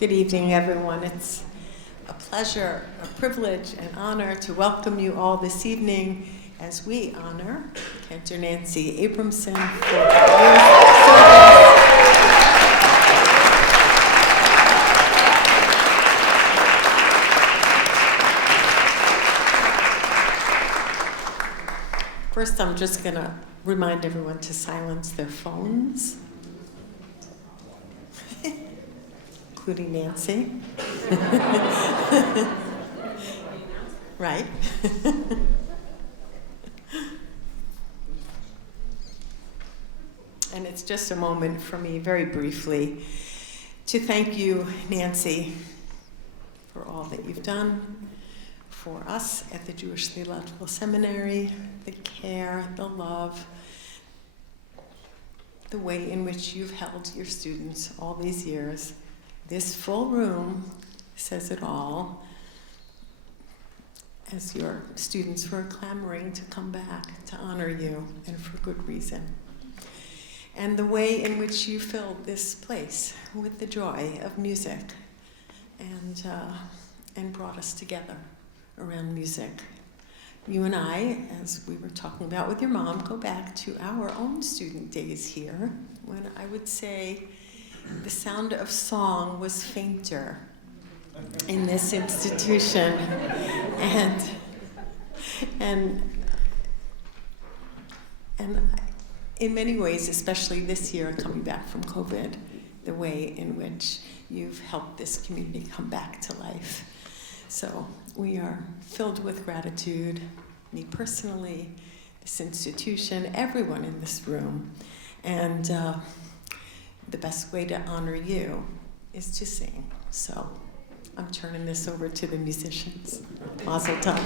Good evening, everyone. It's a pleasure, a privilege, and honor to welcome you all this evening as we honor Cantor Nancy Abramson for her service. First, I'm just going to remind everyone to silence their phones, including Nancy. Right. And it's just a moment for me, very briefly, to thank you, Nancy, for all that you've done for us at the Jewish Theological Seminary, the care, the love, the way in which you've held your students all these years. This full room says it all, as your students were clamoring to come back to honor you, and for good reason. And the way in which you filled this place with the joy of music and brought us together around music. You and I, as we were talking about with your mom, go back to our own student days here, when I would say the sound of song was fainter in this institution. And in many ways, especially this year, coming back from COVID, the way in which you've helped this community come back to life. So we are filled with gratitude, me personally, this institution, everyone in this room. And the best way to honor you is to sing. So I'm turning this over to the musicians. Mazel tov.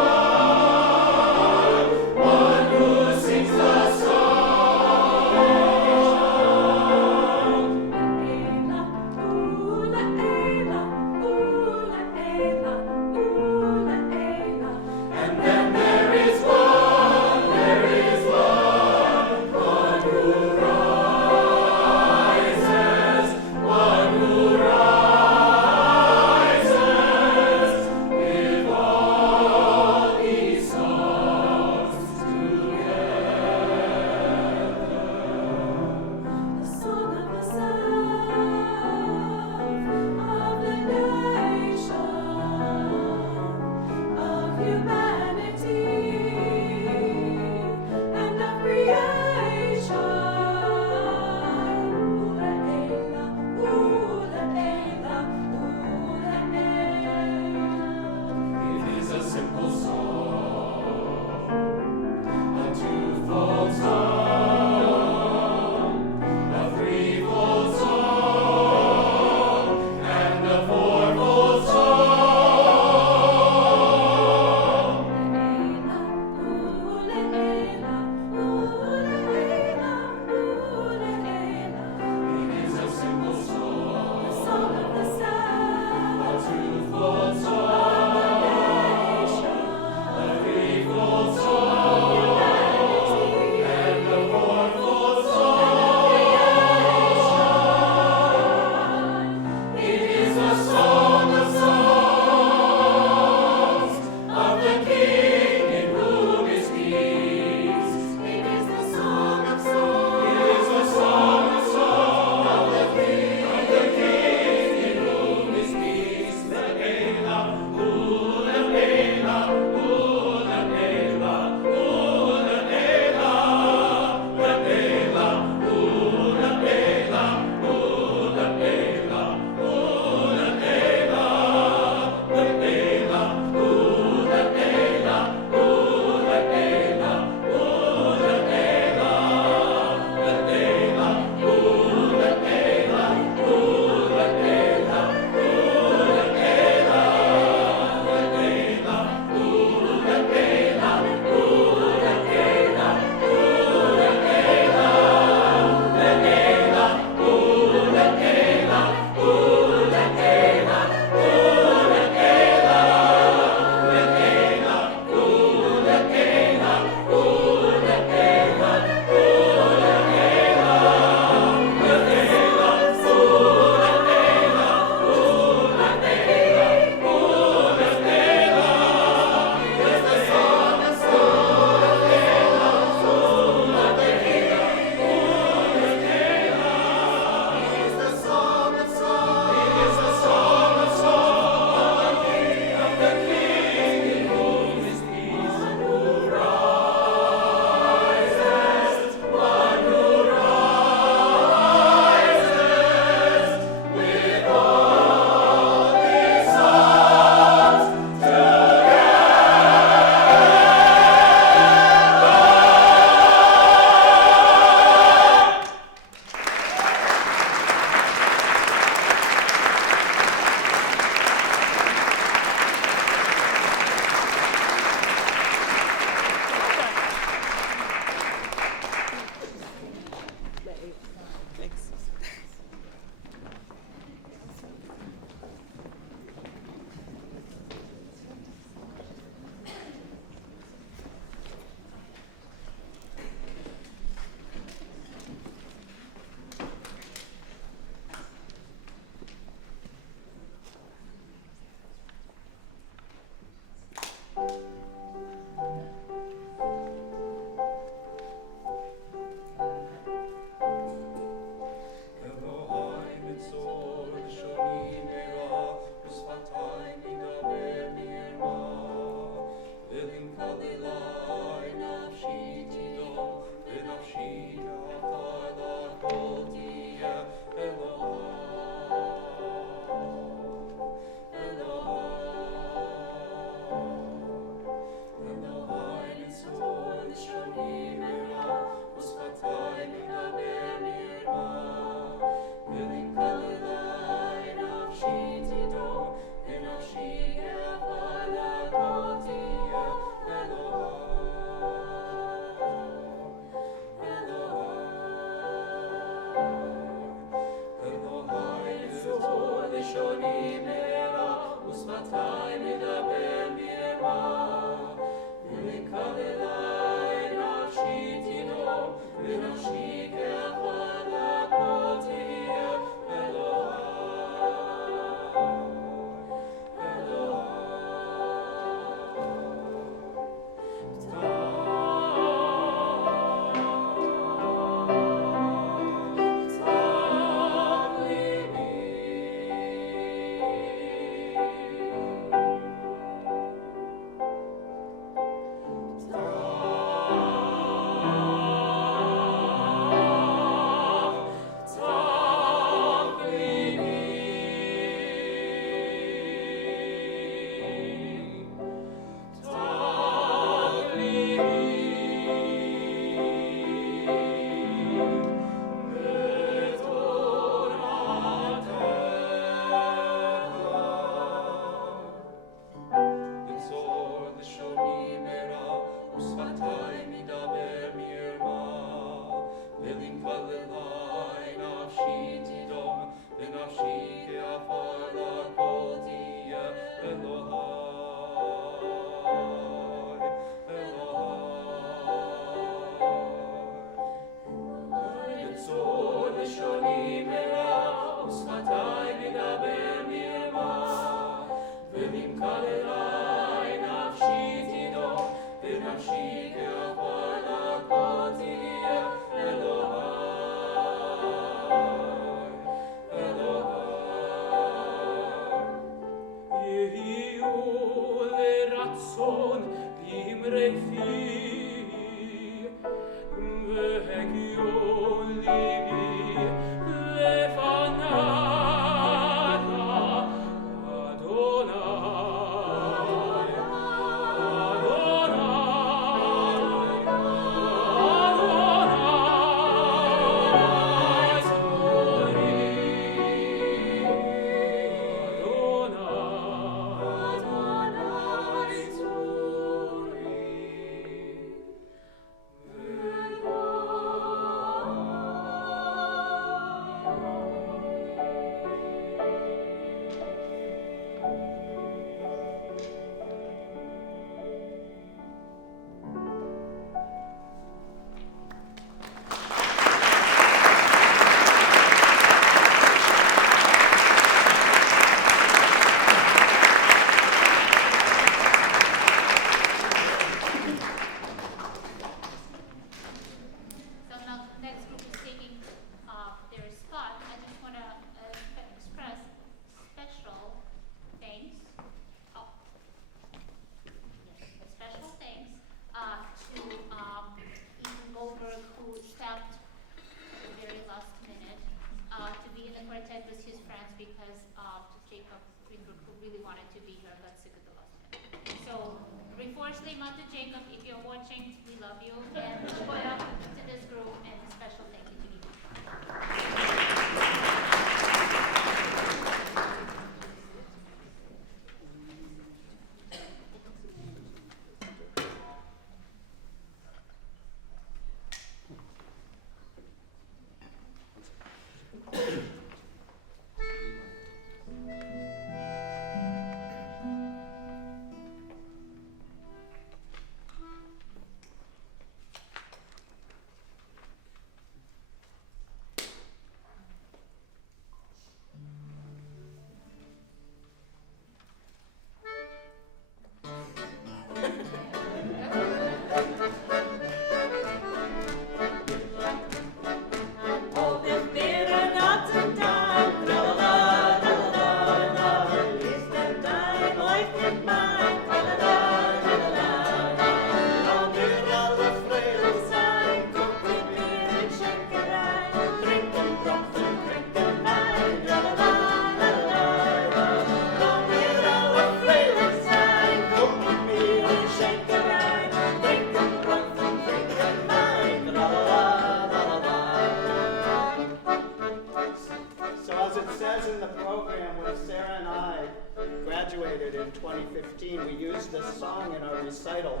in 2015, we used this song in our recital,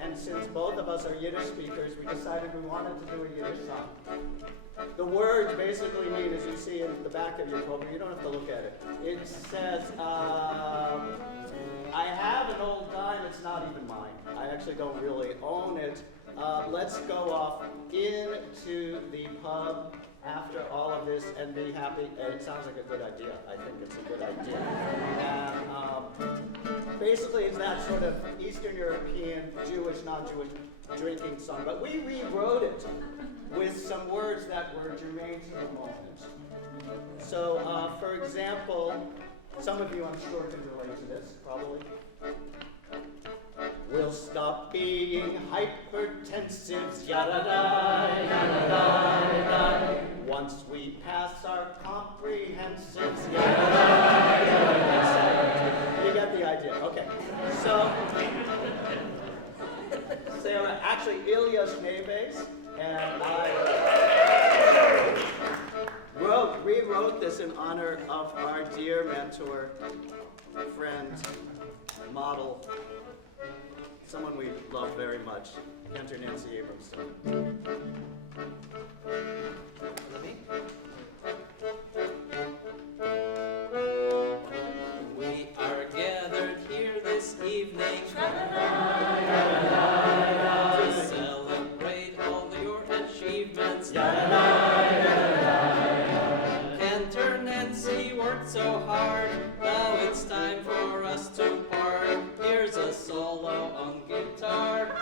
and since both of us are Yiddish speakers, we decided we wanted to do a Yiddish song. The words basically mean, as you see in the back of your program, you don't have to look at it. It says, I have an old dime, it's not even mine. I actually don't really own it, let's go off into the pub after all of this and be happy. It sounds like a good idea. I think it's a good idea. And basically, it's that sort of Eastern European, Jewish, non-Jewish drinking song. But we rewrote it with some words that were germane to the moment. So, for example, some of you, I'm sure, can relate to this, probably. We'll stop being hypertensives, yada-da, yada-da, once we pass our comprehensives, yada-da, yada-da. You get the idea, okay. So, Sarah, actually, Ilyas Neves and I rewrote this in honor of our dear mentor, friend, model, someone we love very much, Cantor Nancy Abramson. We are gathered here this evening to celebrate all your achievements. Cantor Nancy worked so hard, now it's time for us to part. Here's a solo on guitar.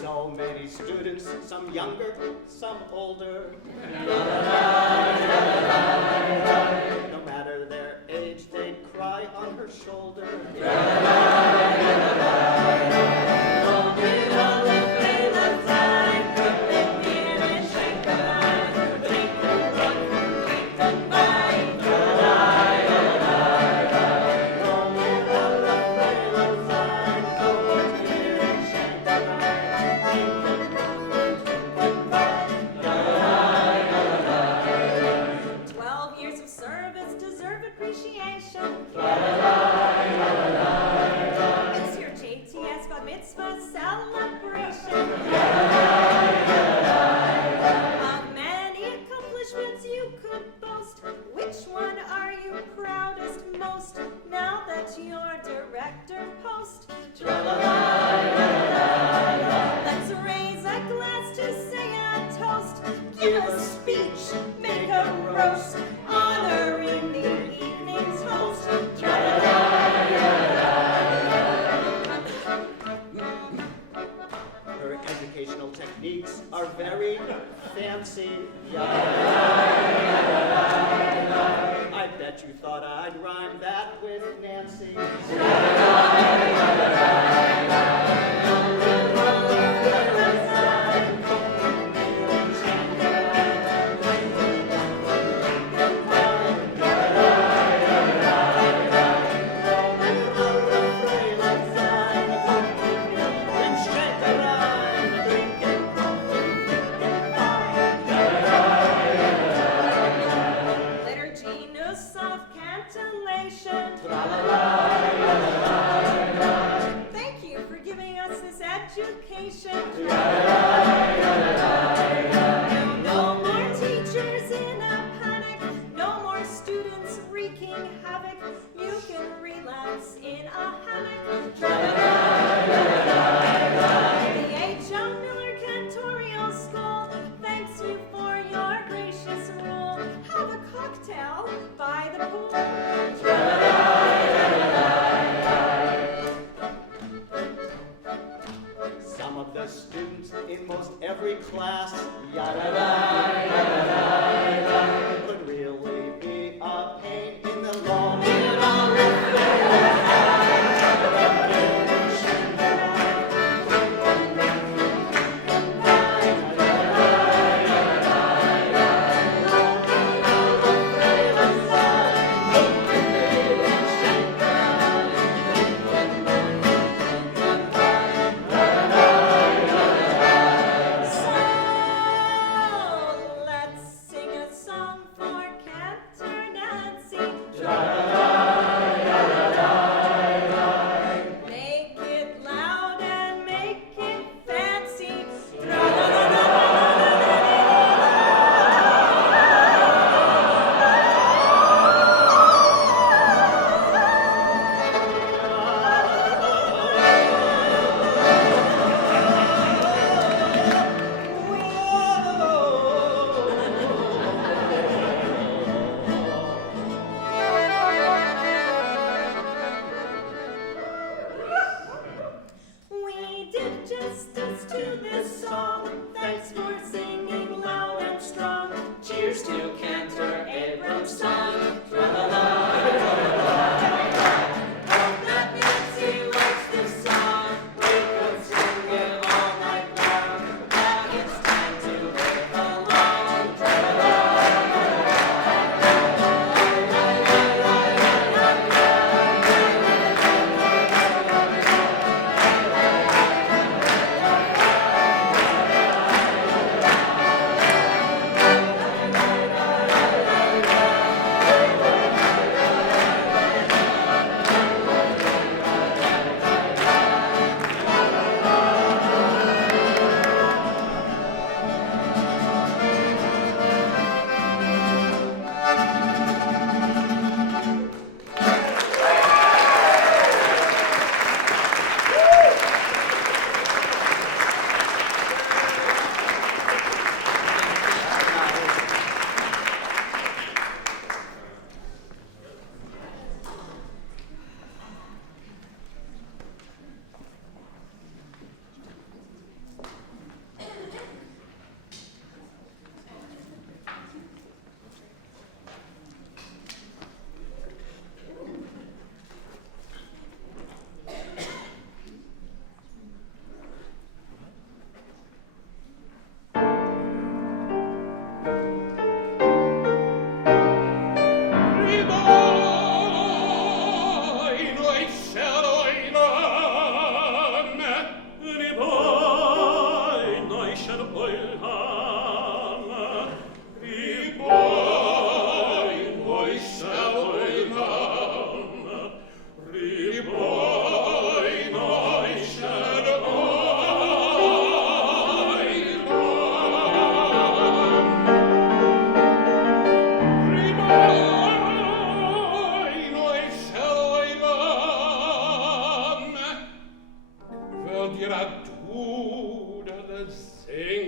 So many students, some younger, some older. No matter their age, they'd cry on her shoulder. I bet you thought I'd rhyme that with Nancy. Thank you for giving us this education. No more teachers in a panic. No more students wreaking havoc. You can relax in a hammock. The H.L. Miller Cantorial School thanks you for your gracious rule. Have a cocktail by the pool. Some of the students in most every class, could really be a pain in the long run. So let's sing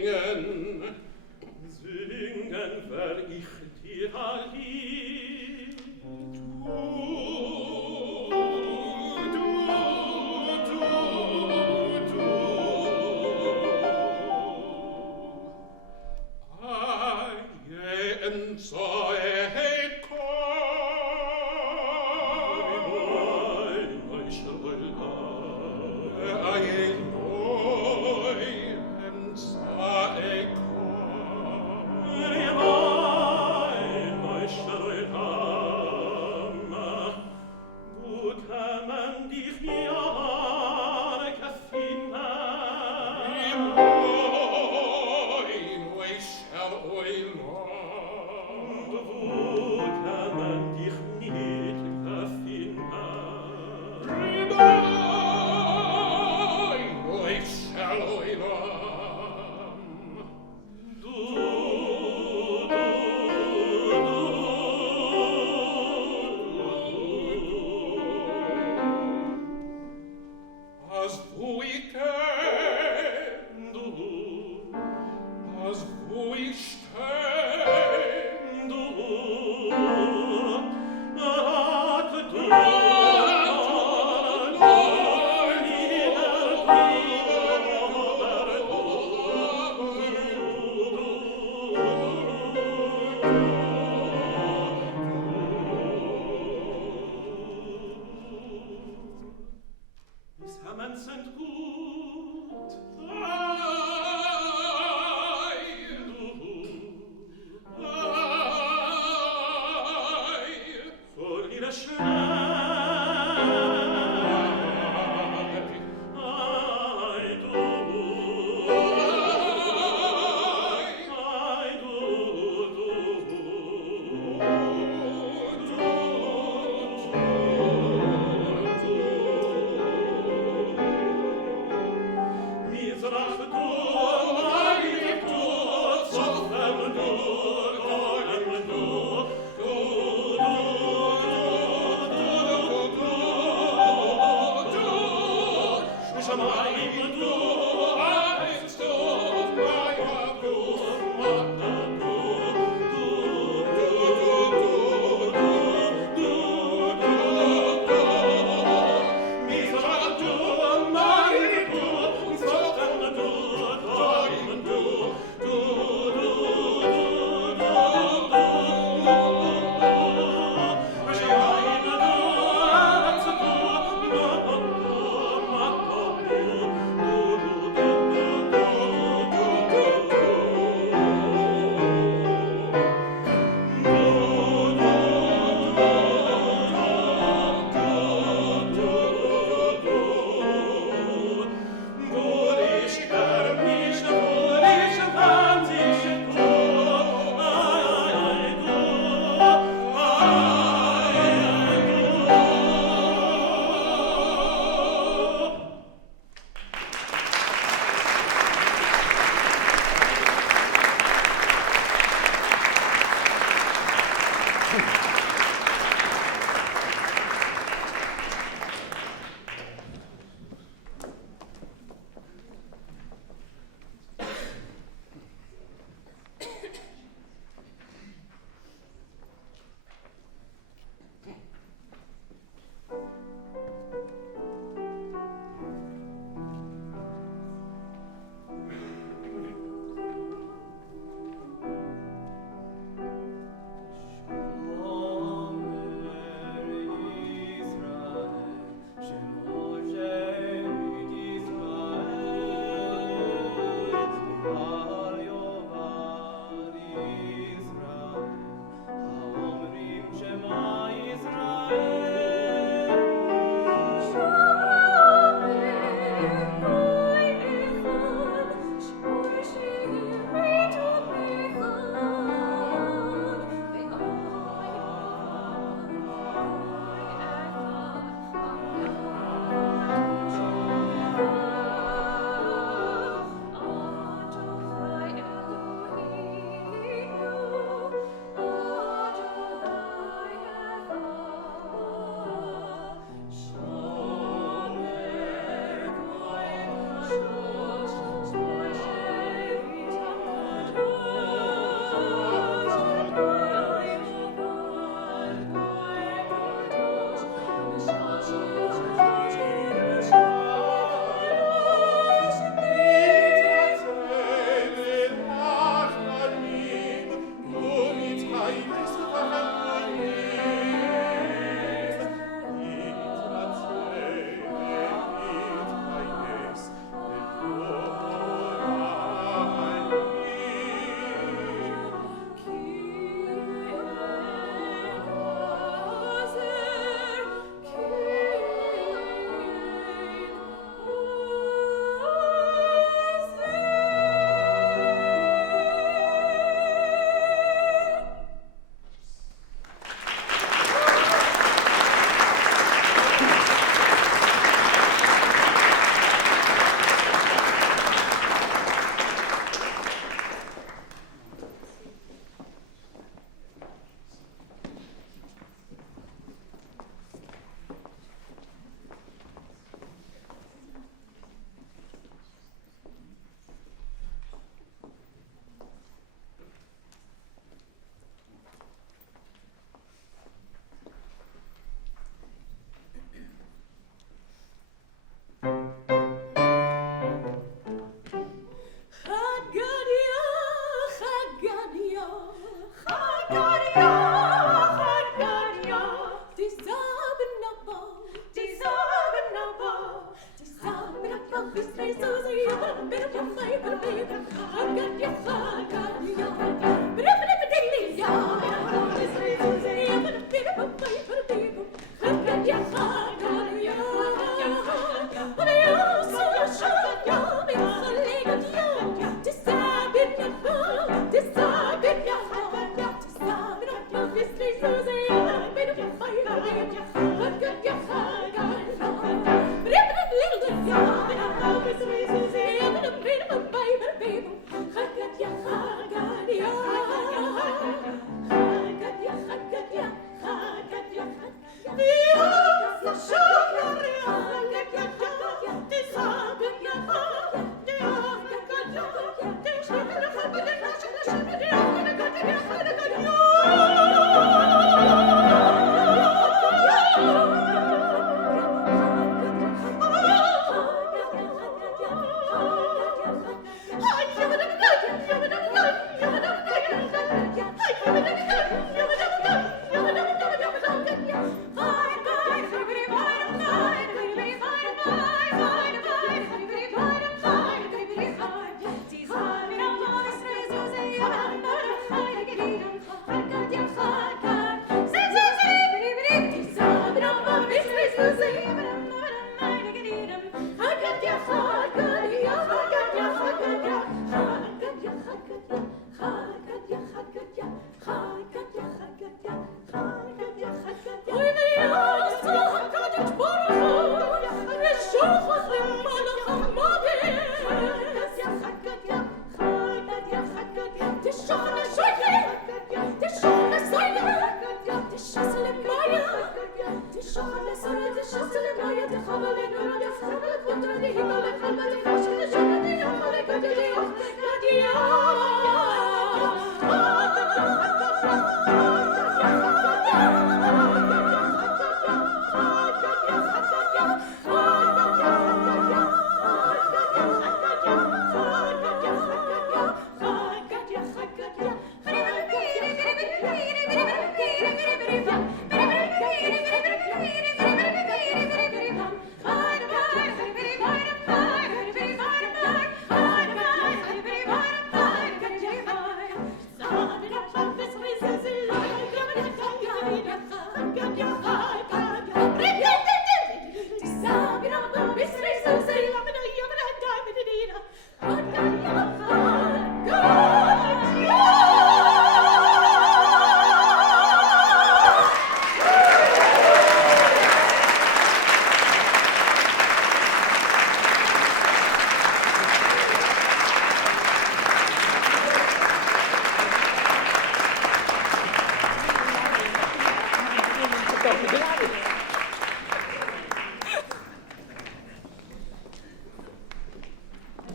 singen, singen wär ich dir ein Lied. And so I come, I shall love. I know, and so I come, I shall love. Gut kann man dich ja finden. I shall I love.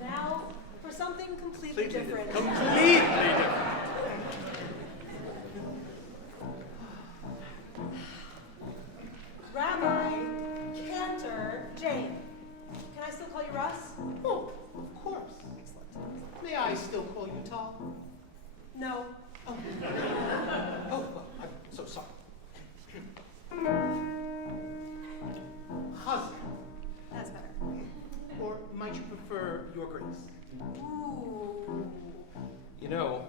Now, for something completely different. Completely different. Rabbi Cantor Jane. Can I still call you Russ? Oh, of course. Excellent. May I still call you Tom? No. Oh, well, I'm so sorry. Husband, That's better. or might you prefer your grace? Ooh. You know,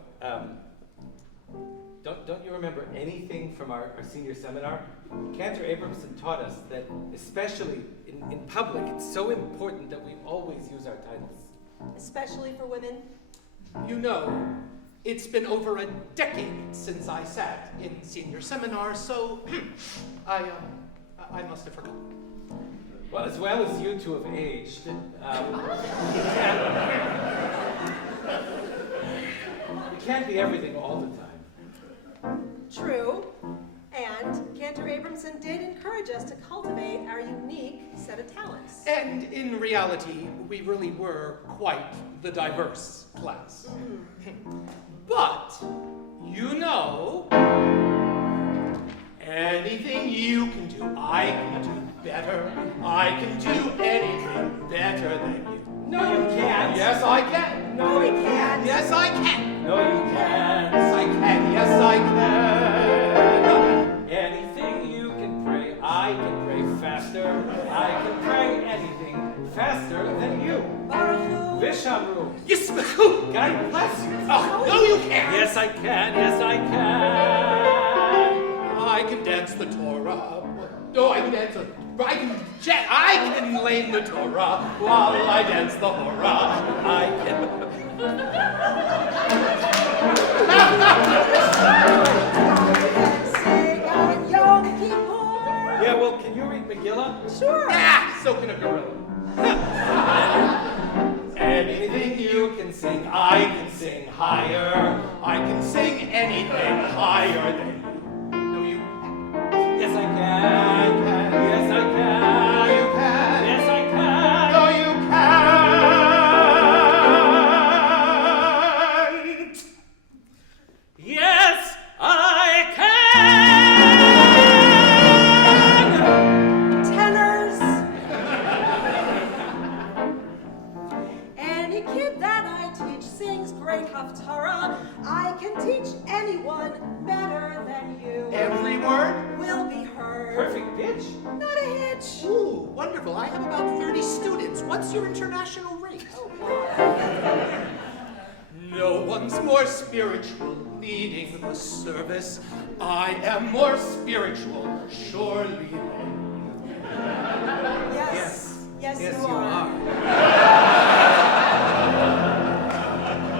don't you remember anything from our senior seminar? Cantor Abramson taught us that, especially in public, it's so important that we always use our titles. Especially for women. You know, it's been over a decade since I sat in senior seminar, so I must have forgotten. Well, as well as you two have aged, we can't be everything all the time. True. And Cantor Abramson did encourage us to cultivate our unique set of talents. And in reality, we really were quite the diverse class. But, you know, anything you can do, I can do better. I can do anything better than you. No, you can't. Yes, I can. No, we can't. Yes, I can. No, you can't. Yes, I can. Yes, I can. Anything you can pray, I can pray faster. I can pray anything faster than you. Baruch. Vishamru. Yismachu. God bless you. Oh, no, you can't. Yes, I can. Yes, I can. I can dance the Torah. No, I can dance the... I can lame the Torah while I dance the Horah. I can... Yeah, well, can you read Megillah? Sure. Ah, so can a gorilla. Anything you can sing, I can sing higher. I can sing anything higher than you. No, you... Yes, I can. Yes, I can. No, you can. Yes, I can. No, you can't. haftarah. I can teach anyone better than you. Every word? Will be heard. Perfect pitch. Not a hitch. Ooh, wonderful. I have about 30 students. What's your international rate? No one's more spiritual leading the service. I am more spiritual, surely than Yes. Yes, Yes, you you are.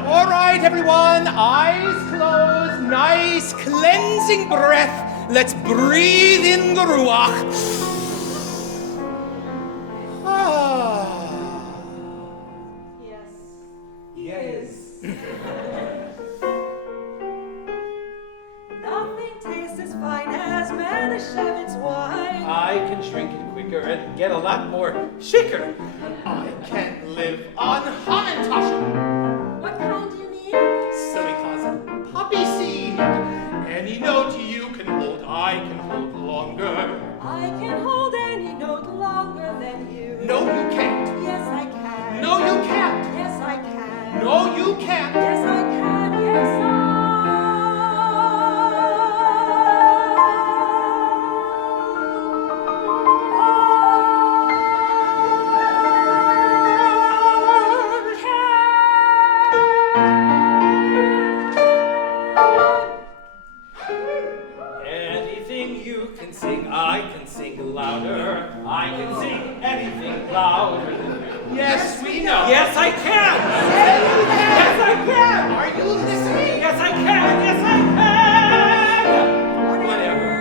All right, everyone, eyes closed, nice cleansing breath. Let's breathe in the ruach. Ah. Yes. Yes. Nothing tastes as fine as Manischewitz wine. I can shrink it quicker and get a lot more chicker. I can't live on Hamantaschen. What kind do you need? Silly cousin, poppy seed. Any note you can hold, I can hold longer. I can hold any note longer than you. No, you can't. Yes, I can. No, you can't. Yes, I can. No, you can't. Yes, I can. Yes, Anything you can sing, I can sing louder. I can sing anything louder than you. Yes, we know. Yes, I can. Yes, I can. Are you listening? Yes, I can. Yes, I can. Whatever.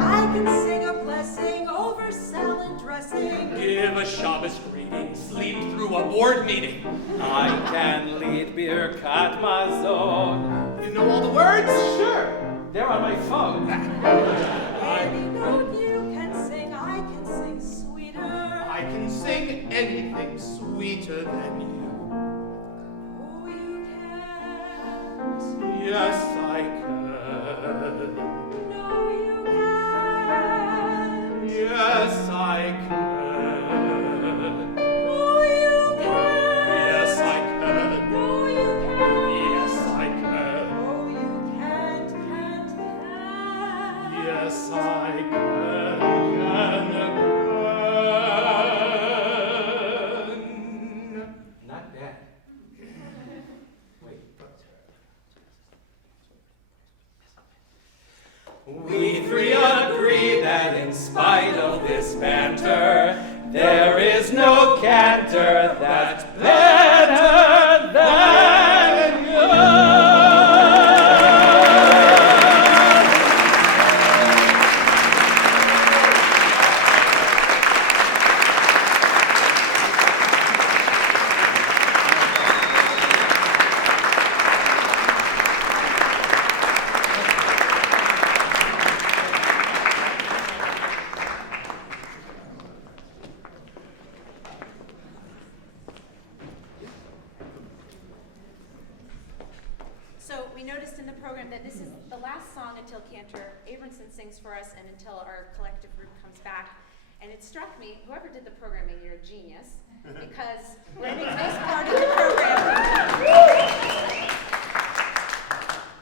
I can sing a blessing over salad dressing. Give a Shabbos greeting, sleep through a board meeting. I can lead Birkat Mazon. You know all the words? Sure. They're on my phone. Any note you can sing, I can sing sweeter. I can sing anything sweeter than you. Oh, you can't. Yes, I can. No, you can't. Yes, I can. Oh, you can't. Yes, I can. No, you can't. Yes, I can. Oh, you can't. Yes, I can. Not bad. Wait. We three agree that in spite of this banter, there is no cantor that's better than you. So we noticed in the program that this is the last song until Cantor Abramson sings for us and until our collective group comes back. And it struck me, whoever did the programming, you're a genius, because we're ending this part of the program.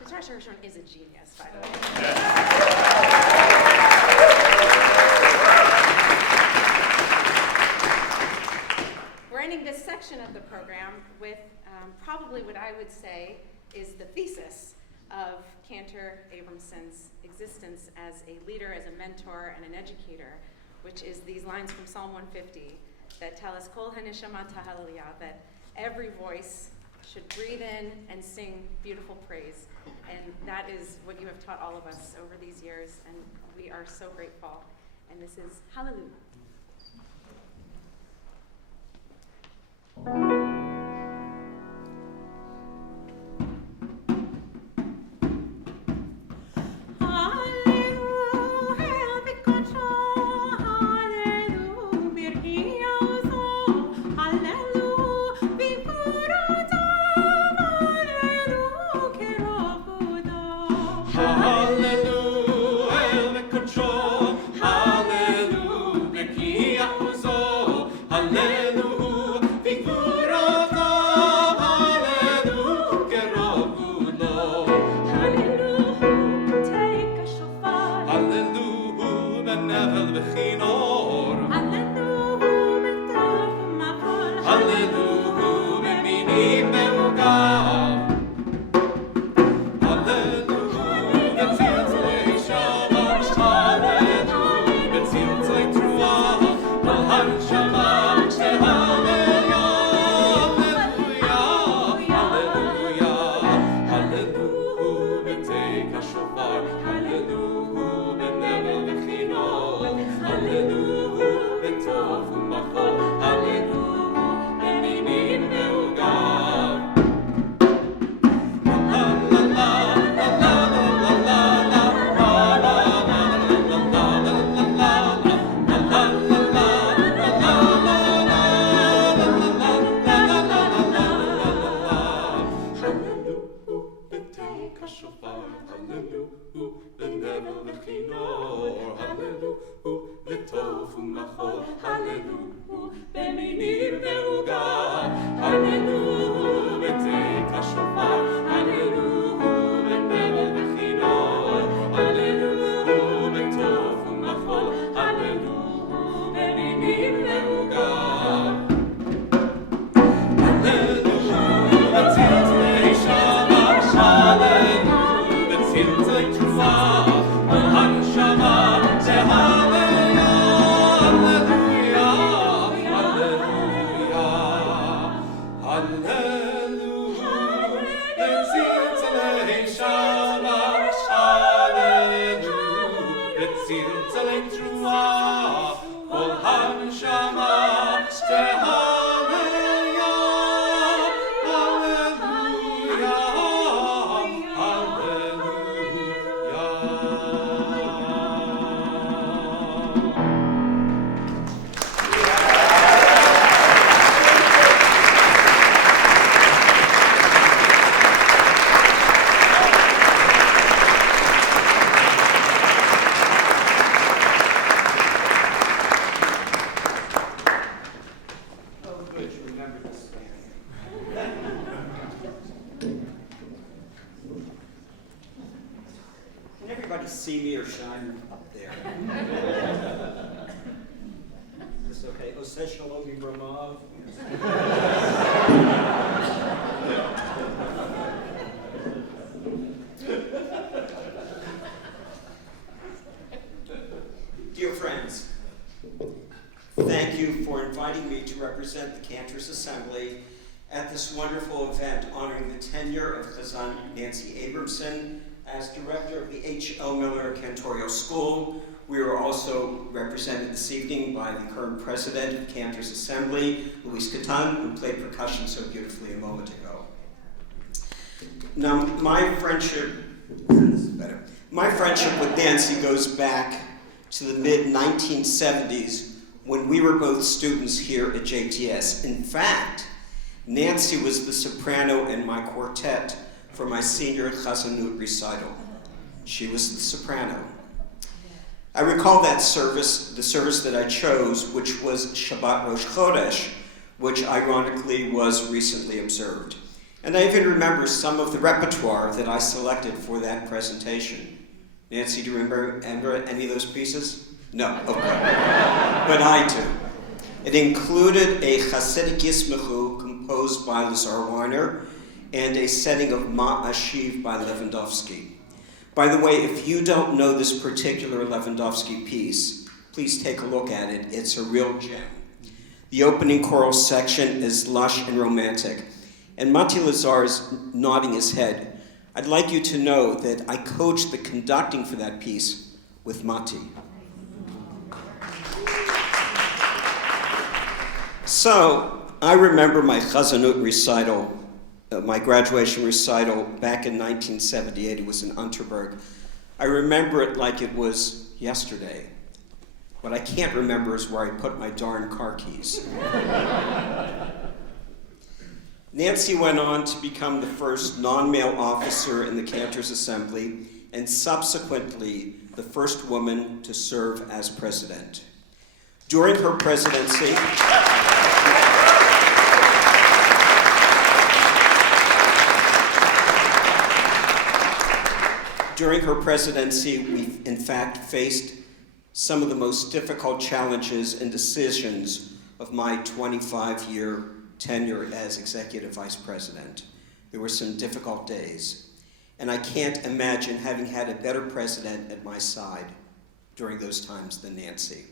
Natasha Hirschhorn is a genius, by the way. We're ending this section of the program with probably what I would say is the thesis of Cantor Abramson's existence as a leader, as a mentor, and an educator, which is these lines from Psalm 150 that tell us, Kol haneshama tahaleliyah, that every voice should breathe in and sing beautiful praise. And that is what you have taught all of us over these years, and we are so grateful. And this is Hallelujah. Hallelujah, fields a lane through all, Kol Hanshama, Hallelujah, Hallelujah, Can everybody see me or should I move up there? Is this okay? Oseh Shalom Abramov. Dear friends, thank you for inviting me to represent the Cantor's Assembly at this wonderful event honoring the tenure of Chazan Nancy Abramson as director of the H.L. Miller Cantorial School. We are also represented this evening by the current president of Cantor's Assembly, Luis Catan, who played percussion so beautifully a moment ago. Now, my friendship with Nancy goes back to the mid-1970s when we were both students here at JTS. In fact, Nancy was the soprano in my quartet for my senior Chazanut recital. She was the soprano. I recall that service, the service that I chose, which was Shabbat Rosh Chodesh, which ironically was recently observed. And I even remember some of the repertoire that I selected for that presentation. Nancy, do you remember any of those pieces? No, okay. But I do. It included a Hasidic Yismechu composed by Lazar Weiner and a setting of Ma Ashiv by Lewandowski. By the way, if you don't know this particular Lewandowski piece, please take a look at it. It's a real gem. The opening choral section is lush and romantic. And Mati Lazar is nodding his head. I'd like you to know that I coached the conducting for that piece with Mati. So, I remember my Chazanut recital, my graduation recital back in 1978. It was in Unterberg. I remember it like it was yesterday. What I can't remember is where I put my darn car keys. Nancy went on to become the first non-male officer in the Cantor's Assembly and subsequently the first woman to serve as president. During her presidency, we in fact faced some of the most difficult challenges and decisions of my 25-year tenure as executive vice president. There were some difficult days, and I can't imagine having had a better president at my side during those times than Nancy.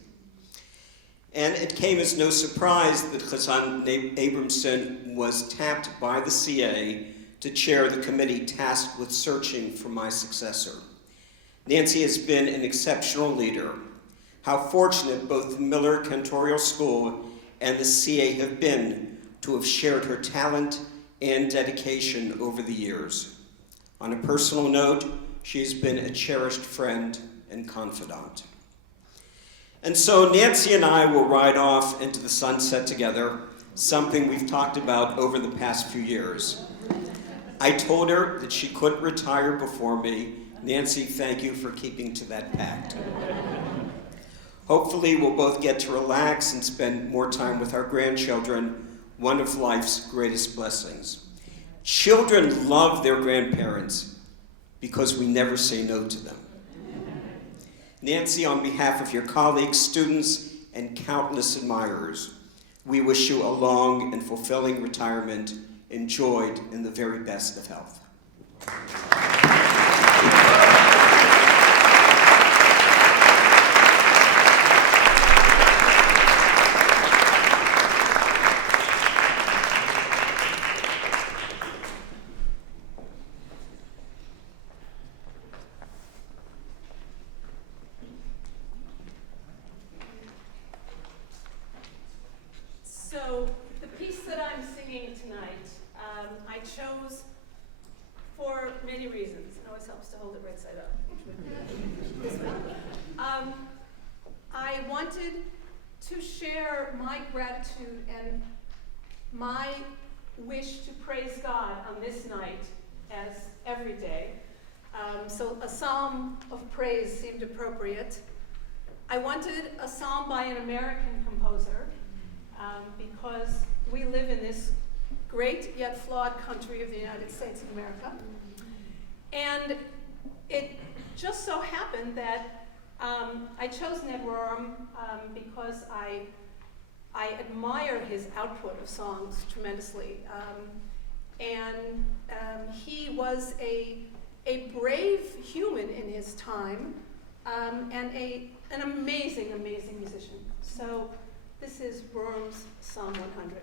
And it came as no surprise that Chazan Abramson was tapped by the CA to chair the committee tasked with searching for my successor. Nancy has been an exceptional leader. How fortunate both the Miller Cantorial School and the CA have been to have shared her talent and dedication over the years. On a personal note, she has been a cherished friend and confidant. And so Nancy and I will ride off into the sunset together, something we've talked about over the past few years. I told her that she couldn't retire before me. Nancy, thank you for keeping to that pact. Hopefully we'll both get to relax and spend more time with our grandchildren, one of life's greatest blessings. Children love their grandparents because we never say no to them. Nancy, on behalf of your colleagues, students, and countless admirers, we wish you a long and fulfilling retirement, enjoyed in the very best of health. for many reasons. It always helps to hold it right side up. I wanted to share my gratitude and my wish to praise God on this night as every day. So a psalm of praise seemed appropriate. I wanted a psalm by an American composer because we live in this great yet flawed country of the United States of America. And it just so happened that I chose Ned Rorem because I admire his output of songs tremendously. And he was a brave human in his time and an amazing, amazing musician. So this is Rorem's Psalm 100.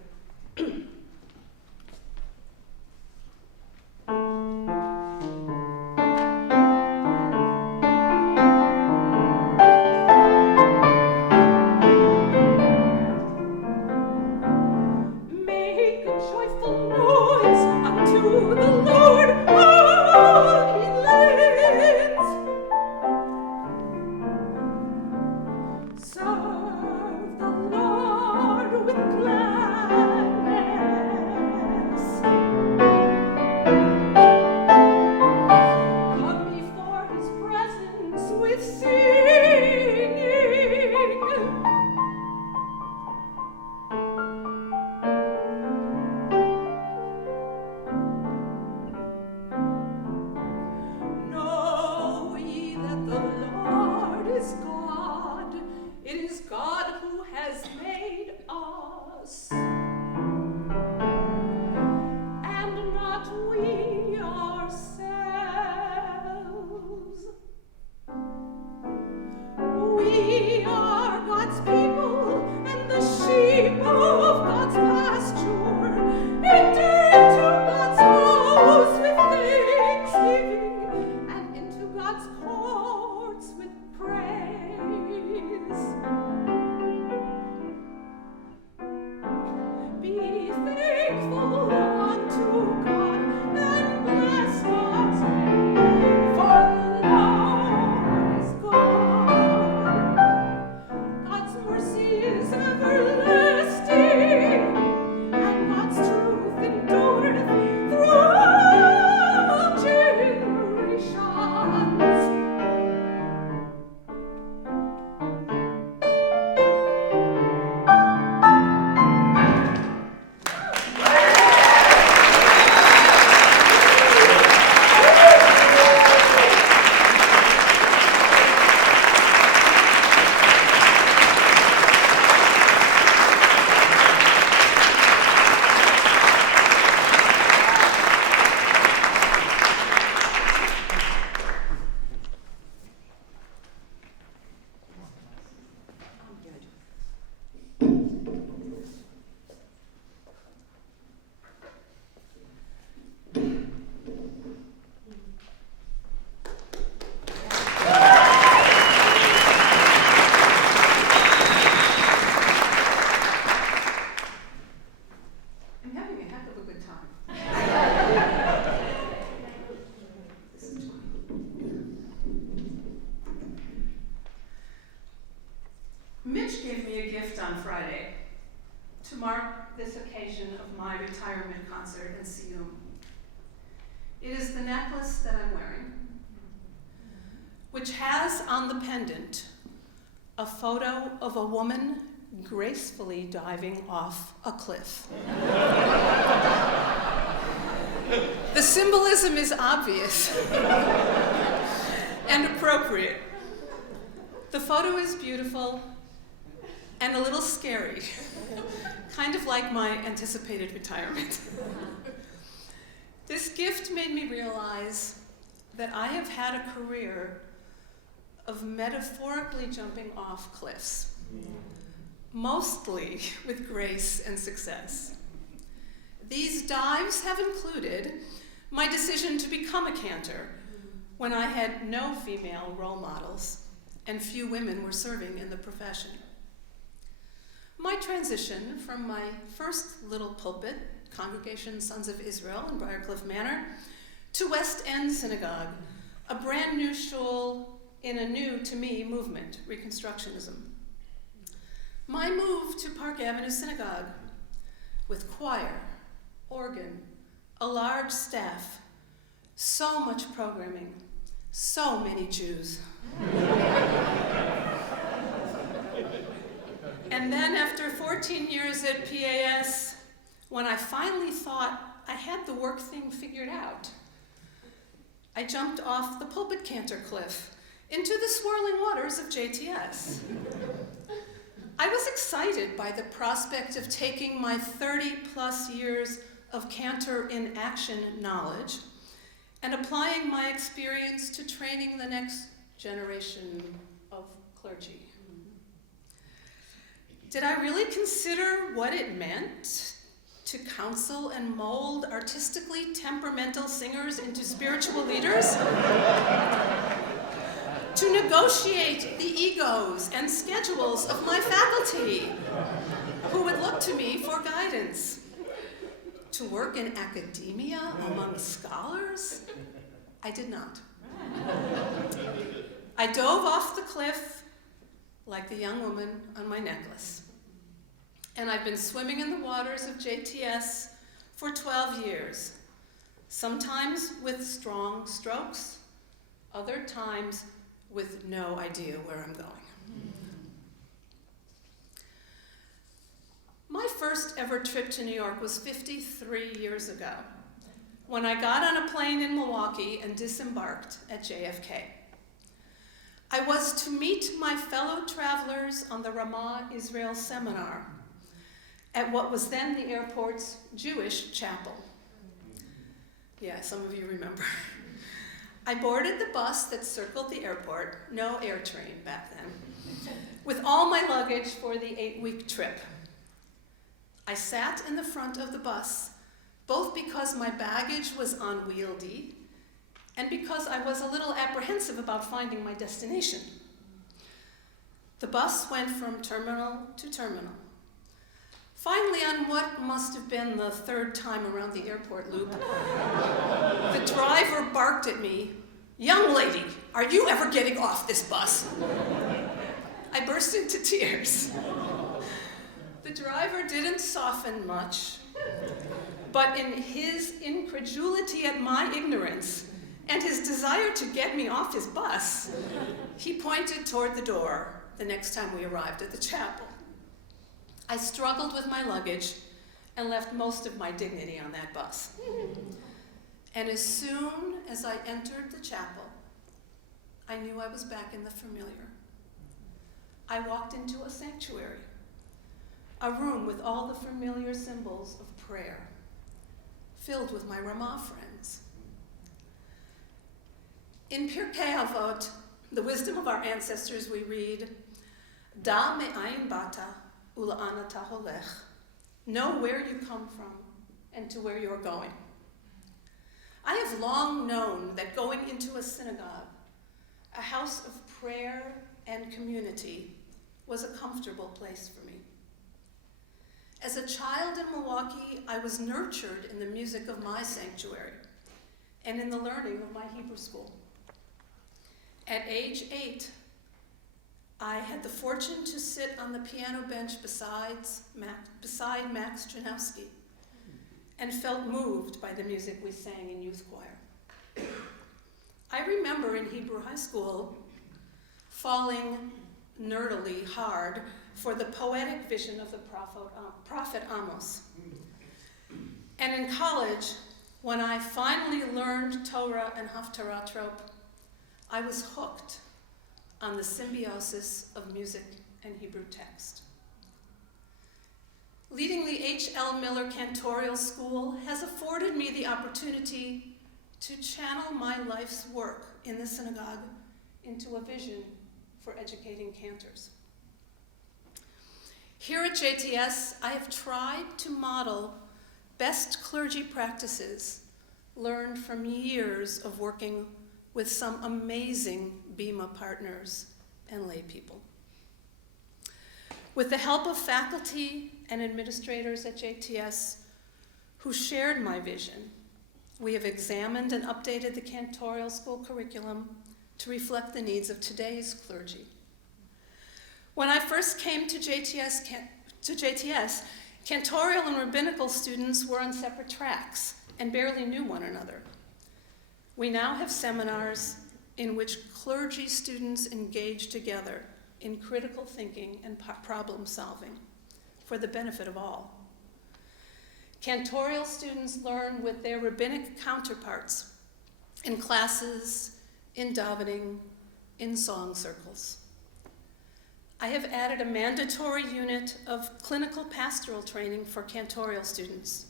Mitch gave me a gift on Friday to mark this occasion of my retirement concert in Sium. It is the necklace that I'm wearing, which has on the pendant a photo of a woman gracefully diving off a cliff. The symbolism is obvious and appropriate. The photo is beautiful and a little scary, kind of like my anticipated retirement. This gift made me realize that I have had a career of metaphorically jumping off cliffs, mostly with grace and success. These dives have included my decision to become a cantor when I had no female role models and few women were serving in the profession. My transition from my first little pulpit, Congregation Sons of Israel in Briarcliff Manor, to West End Synagogue, a brand new shul in a new, to me, movement, Reconstructionism. My move to Park Avenue Synagogue, with choir, organ, a large staff, so much programming, so many Jews. And then after 14 years at PAS, when I finally thought I had the work thing figured out, I jumped off the pulpit Cantor cliff into the swirling waters of JTS. I was excited by the prospect of taking my 30-plus years of Cantor in action knowledge and applying my experience to training the next generation of clergy. Did I really consider what it meant to counsel and mold artistically temperamental singers into spiritual leaders? To negotiate the egos and schedules of my faculty, who would look to me for guidance? To work in academia among scholars? I did not. I dove off the cliff like the young woman on my necklace. And I've been swimming in the waters of JTS for 12 years, sometimes with strong strokes, other times with no idea where I'm going. My first ever trip to New York was 53 years ago, when I got on a plane in Milwaukee and disembarked at JFK. I was to meet my fellow travelers on the Ramah Israel seminar at what was then the airport's Jewish chapel. Yeah, some of you remember. I boarded the bus that circled the airport, no air train back then, with all my luggage for the 8-week trip. I sat in the front of the bus, both because my baggage was unwieldy and because I was a little apprehensive about finding my destination. The bus went from terminal to terminal. Finally, on what must have been the third time around the airport loop, the driver barked at me, "Young lady, are you ever getting off this bus?" I burst into tears. The driver didn't soften much, but in his incredulity at my ignorance and his desire to get me off his bus, he pointed toward the door the next time we arrived at the chapel. I struggled with my luggage and left most of my dignity on that bus. And as soon as I entered the chapel, I knew I was back in the familiar. I walked into a sanctuary, a room with all the familiar symbols of prayer, filled with my Ramah friends. In Pirkei Avot, the wisdom of our ancestors, we read, "Da me'ayin bata ula'an ata holech." Know where you come from and to where you're going. I have long known that going into a synagogue, a house of prayer and community, was a comfortable place for me. As a child in Milwaukee, I was nurtured in the music of my sanctuary and in the learning of my Hebrew school. At age 8, I had the fortune to sit on the piano bench beside Max Janowski and felt moved by the music we sang in youth choir. I remember in Hebrew high school falling nerdily hard for the poetic vision of the prophet Amos. And in college, when I finally learned Torah and Haftarah trope, I was hooked on the symbiosis of music and Hebrew text. Leading the H.L. Miller Cantorial School has afforded me the opportunity to channel my life's work in the synagogue into a vision for educating cantors. Here at JTS, I have tried to model best clergy practices learned from years of working with some amazing Bima partners and lay people. With the help of faculty and administrators at JTS who shared my vision, We have examined and updated the cantorial school curriculum to reflect the needs of today's clergy. When I first came to JTS, cantorial and rabbinical students were on separate tracks and barely knew one another. We now have seminars in which clergy students engage together in critical thinking and problem solving for the benefit of all. Cantorial students learn with their rabbinic counterparts in classes, in davening, in song circles. I have added a mandatory unit of clinical pastoral training for cantorial students,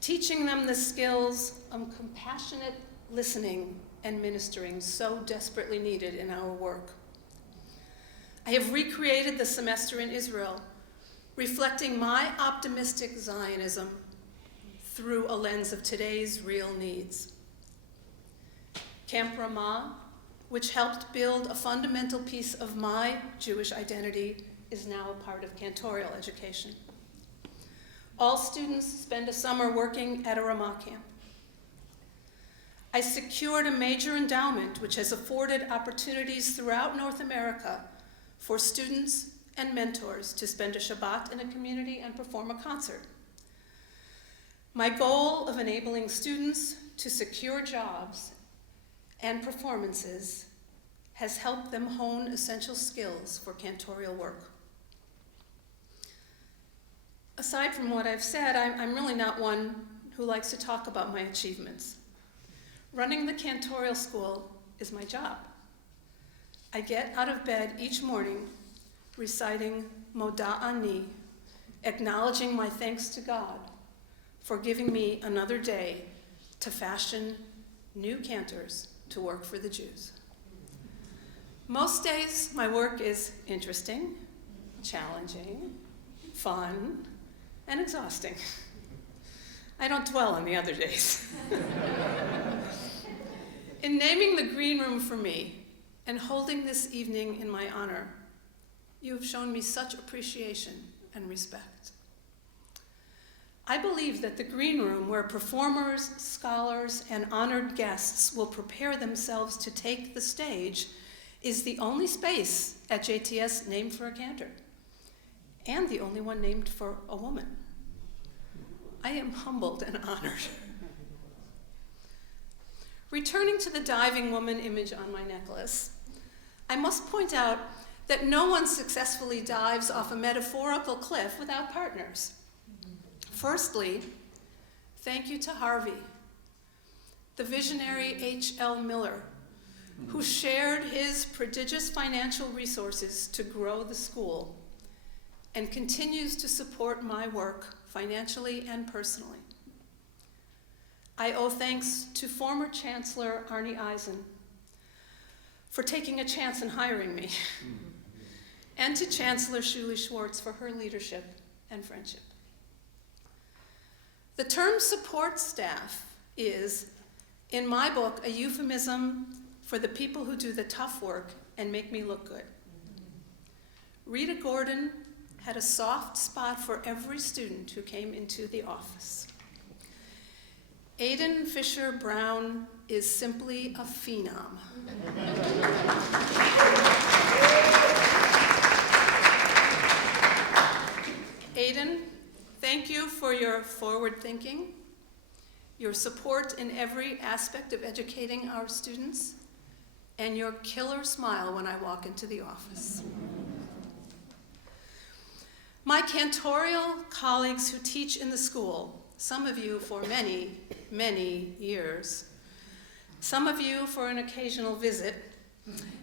teaching them the skills of compassionate listening and ministering so desperately needed in our work. I have recreated the semester in Israel, reflecting my optimistic Zionism through a lens of today's real needs. Camp Ramah, which helped build a fundamental piece of my Jewish identity, is now a part of cantorial education. All students spend a summer working at a Ramah camp. I secured a major endowment which has afforded opportunities throughout North America for students and mentors to spend a Shabbat in a community and perform a concert. My goal of enabling students to secure jobs and performances has helped them hone essential skills for cantorial work. Aside from what I've said, I'm really not one who likes to talk about my achievements. Running the cantorial school is my job. I get out of bed each morning reciting Moda Ani, acknowledging my thanks to God for giving me another day to fashion new cantors to work for the Jews. Most days, my work is interesting, challenging, fun, and exhausting. I don't dwell on the other days. In naming the green room for me and holding this evening in my honor, you have shown me such appreciation and respect. I believe that the green room, where performers, scholars, and honored guests will prepare themselves to take the stage, is the only space at JTS named for a cantor, and the only one named for a woman. I am humbled and honored. Returning to the diving woman image on my necklace, I must point out that no one successfully dives off a metaphorical cliff without partners. Firstly, thank you to Harvey, the visionary H.L. Miller, who shared his prodigious financial resources to grow the school and continues to support my work financially and personally. I owe thanks to former Chancellor Arnie Eisen for taking a chance in hiring me, and to Chancellor Shuli Schwartz for her leadership and friendship. The term support staff is, in my book, a euphemism for the people who do the tough work and make me look good. Rita Gordon had a soft spot for every student who came into the office. Aidan Fisher Brown is simply a phenom. Aidan, thank you for your forward thinking, your support in every aspect of educating our students, and your killer smile when I walk into the office. My cantorial colleagues who teach in the school, some of you for many, many years, some of you for an occasional visit,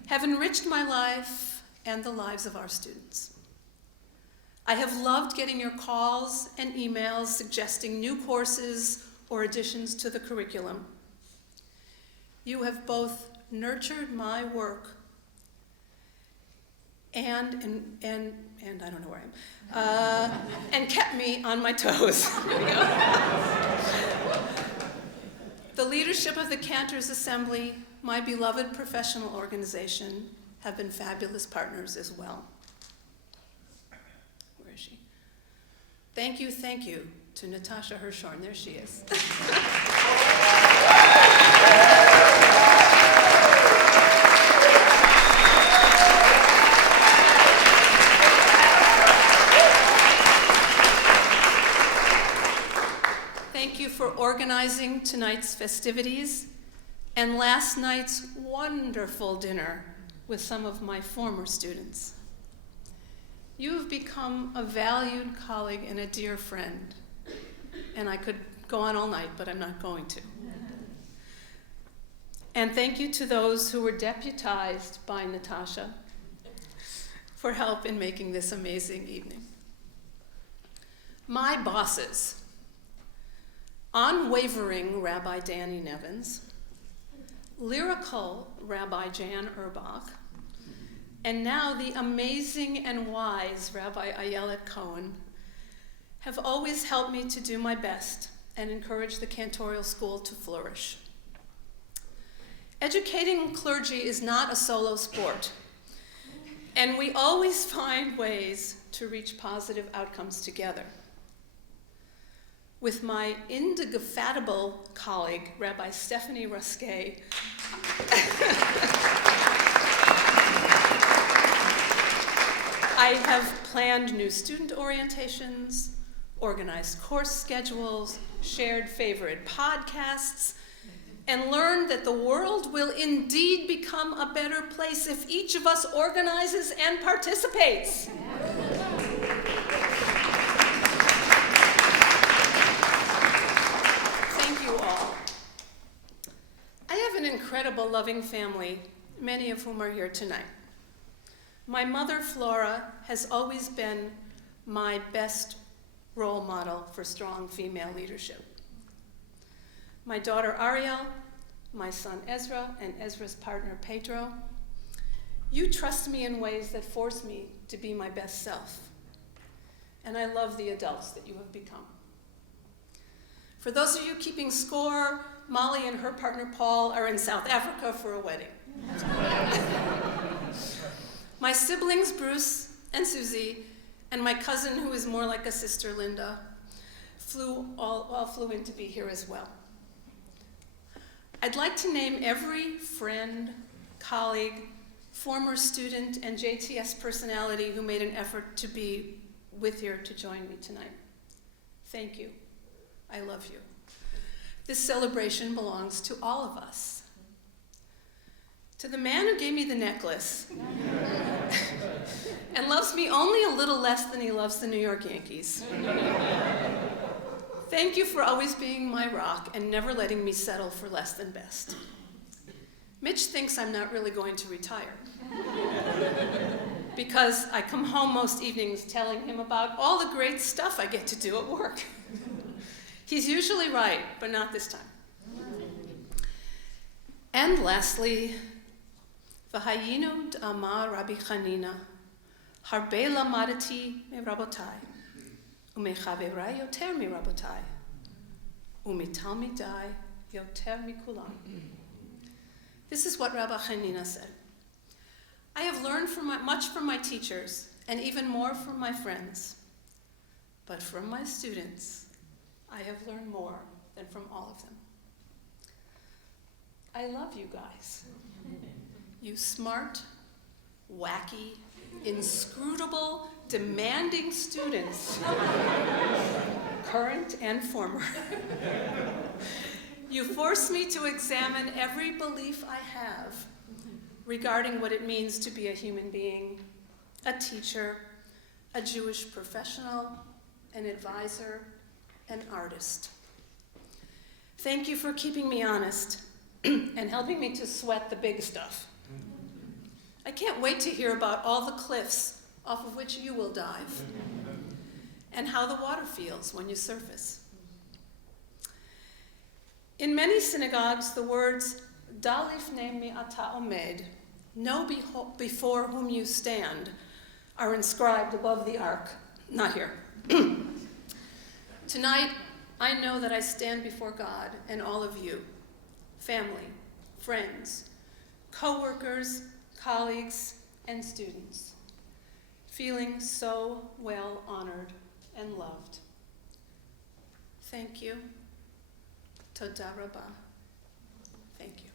have enriched my life and the lives of our students. I have loved getting your calls and emails suggesting new courses or additions to the curriculum. You have both nurtured my work and I don't know where I am, and kept me on my toes. There we go. The leadership of the Cantors Assembly, my beloved professional organization, have been fabulous partners as well. Where is she? Thank you to Natasha Hirschhorn. There she is. Thank you for organizing tonight's festivities and last night's wonderful dinner with some of my former students. You have become a valued colleague and a dear friend, and I could go on all night, but I'm not going to. And thank you to those who were deputized by Natasha for help in making this amazing evening. My bosses, unwavering Rabbi Danny Nevins, lyrical Rabbi Jan Urbach, and now the amazing and wise Rabbi Ayelet Cohen have always helped me to do my best and encourage the cantorial school to flourish. Educating clergy is not a solo sport, and we always find ways to reach positive outcomes together. With my indefatigable colleague, Rabbi Stephanie Ruskay, I have planned new student orientations, organized course schedules, shared favorite podcasts, and learned that the world will indeed become a better place if each of us organizes and participates. Thank you all. I have an incredible, loving family, many of whom are here tonight. My mother, Flora, has always been my best role model for strong female leadership. My daughter, Ariel, my son, Ezra, and Ezra's partner, Pedro, you trust me in ways that force me to be my best self. And I love the adults that you have become. For those of you keeping score, Molly and her partner, Paul, are in South Africa for a wedding. My siblings, Bruce and Susie, and my cousin, who is more like a sister, Linda, all flew in to be here as well. I'd like to name every friend, colleague, former student, and JTS personality who made an effort to be with here to join me tonight. Thank you. I love you. This celebration belongs to all of us. To the man who gave me the necklace and loves me only a little less than he loves the New York Yankees. Thank you for always being my rock and never letting me settle for less than best. Mitch thinks I'm not really going to retire because I come home most evenings telling him about all the great stuff I get to do at work. He's usually right, but not this time. And lastly, V'hayinu d'amar Rabbi Chanina, harbe lamadati merabotai, umechaverai yoter merabotai, umitalmidai yoter mikulam. This is what Rabbi Chanina said. I have learned much from my teachers, and even more from my friends. But from my students, I have learned more than from all of them. I love you guys. You smart, wacky, inscrutable, demanding students, current and former. You force me to examine every belief I have regarding what it means to be a human being, a teacher, a Jewish professional, an advisor, an artist. Thank you for keeping me honest and helping me to sweat the big stuff. I can't wait to hear about all the cliffs off of which you will dive and how the water feels when you surface. In many synagogues, the words, "Da lifnei mi ata omed," know before whom you stand, are inscribed above the ark. Not here. Tonight, I know that I stand before God and all of you, family, friends, co-workers, colleagues, and students, feeling so well honored and loved. Thank you. Toda rabah. Thank you.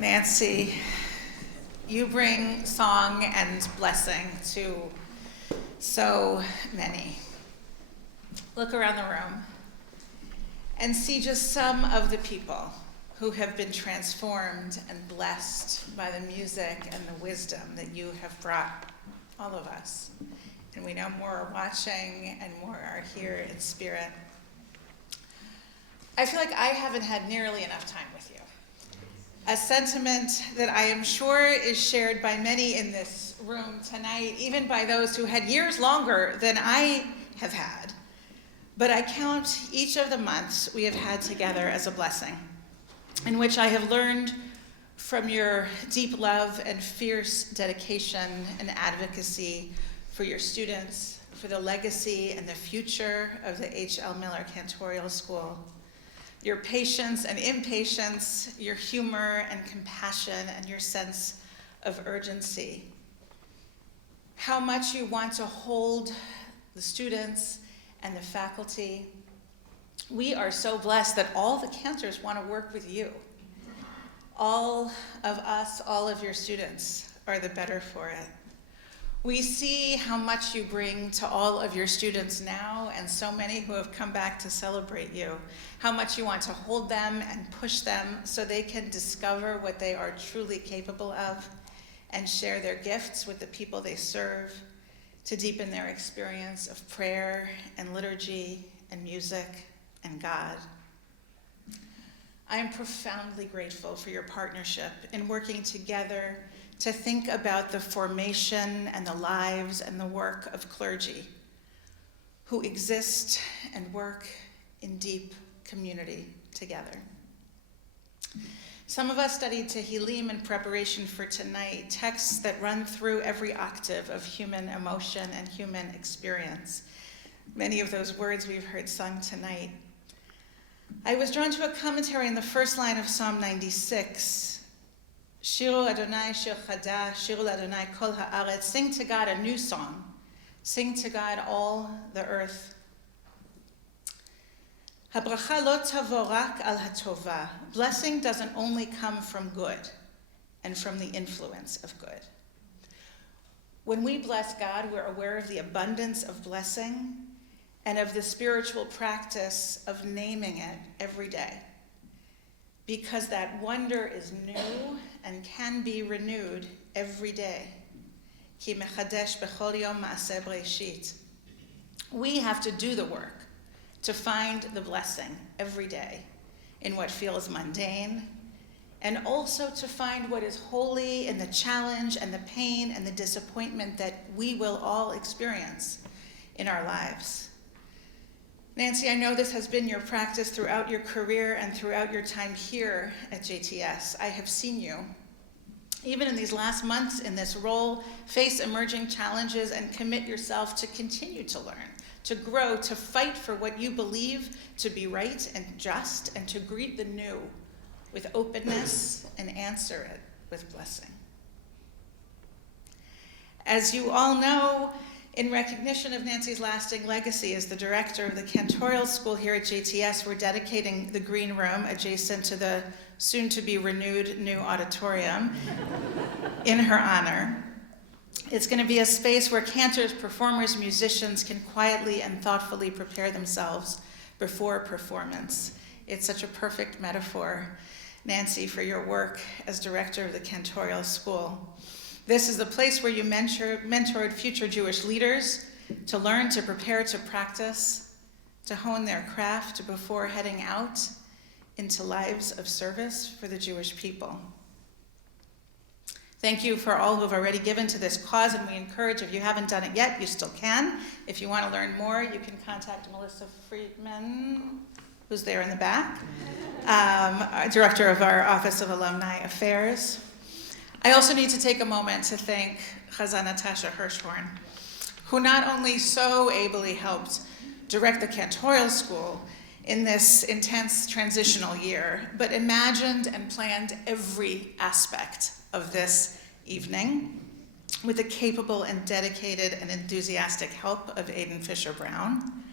Nancy, you bring song and blessing to so many. Look around the room and see just some of the people who have been transformed and blessed by the music and the wisdom that you have brought all of us. And we know more are watching and more are here in spirit. I feel like I haven't had nearly enough time with you. A sentiment that I am sure is shared by many in this room tonight, even by those who had years longer than I have had. But I count each of the months we have had together as a blessing, in which I have learned from your deep love and fierce dedication and advocacy for your students, for the legacy and the future of the H.L. Miller Cantorial School. Your patience and impatience, your humor and compassion, and your sense of urgency. How much you want to hold the students and the faculty. We are so blessed that all the Cantors want to work with you. All of us, all of your students are the better for it. We see how much you bring to all of your students now, and so many who have come back to celebrate you. How much you want to hold them and push them so they can discover what they are truly capable of and share their gifts with the people they serve, to deepen their experience of prayer and liturgy and music and God. I am profoundly grateful for your partnership in working together to think about the formation and the lives and the work of clergy who exist and work in deep community together. Some of us studied Tehillim in preparation for tonight, texts that run through every octave of human emotion and human experience. Many of those words we've heard sung tonight. I was drawn to a commentary in the first line of Psalm 96. Shiru Adonai Shir Chadash, Shiru Adonai Kol Haaretz. Sing to God a new song. Sing to God all the earth. Habracha lo tavo rak al hatova. Blessing doesn't only come from good and from the influence of good. When we bless God, we're aware of the abundance of blessing and of the spiritual practice of naming it every day. Because that wonder is new and can be renewed every day. Ki mechadesh bechol yom ma'aseh b'reshit. We have to do the work to find the blessing every day in what feels mundane, and also to find what is holy in the challenge and the pain and the disappointment that we will all experience in our lives. Nancy, I know this has been your practice throughout your career and throughout your time here at JTS. I have seen you, even in these last months in this role, face emerging challenges and commit yourself to continue to learn, to grow, to fight for what you believe to be right and just, and to greet the new with openness and answer it with blessing. As you all know, in recognition of Nancy's lasting legacy as the director of the Cantorial School here at JTS, we're dedicating the green room adjacent to the soon-to-be renewed new auditorium in her honor. It's going to be a space where cantors, performers, musicians can quietly and thoughtfully prepare themselves before performance. It's such a perfect metaphor, Nancy, for your work as director of the Cantorial School. This is the place where you mentored future Jewish leaders to learn, to prepare, to practice, to hone their craft before heading out into lives of service for the Jewish people. Thank you for all who have already given to this cause, and we encourage, if you haven't done it yet, you still can. If you want to learn more, you can contact Melissa Friedman, who's there in the back, director of our Office of Alumni Affairs. I also need to take a moment to thank Chazan Natasha Hirschhorn, who not only so ably helped direct the Cantorial School in this intense transitional year, but imagined and planned every aspect of this evening with the capable and dedicated and enthusiastic help of Aidan Fisher-Brown.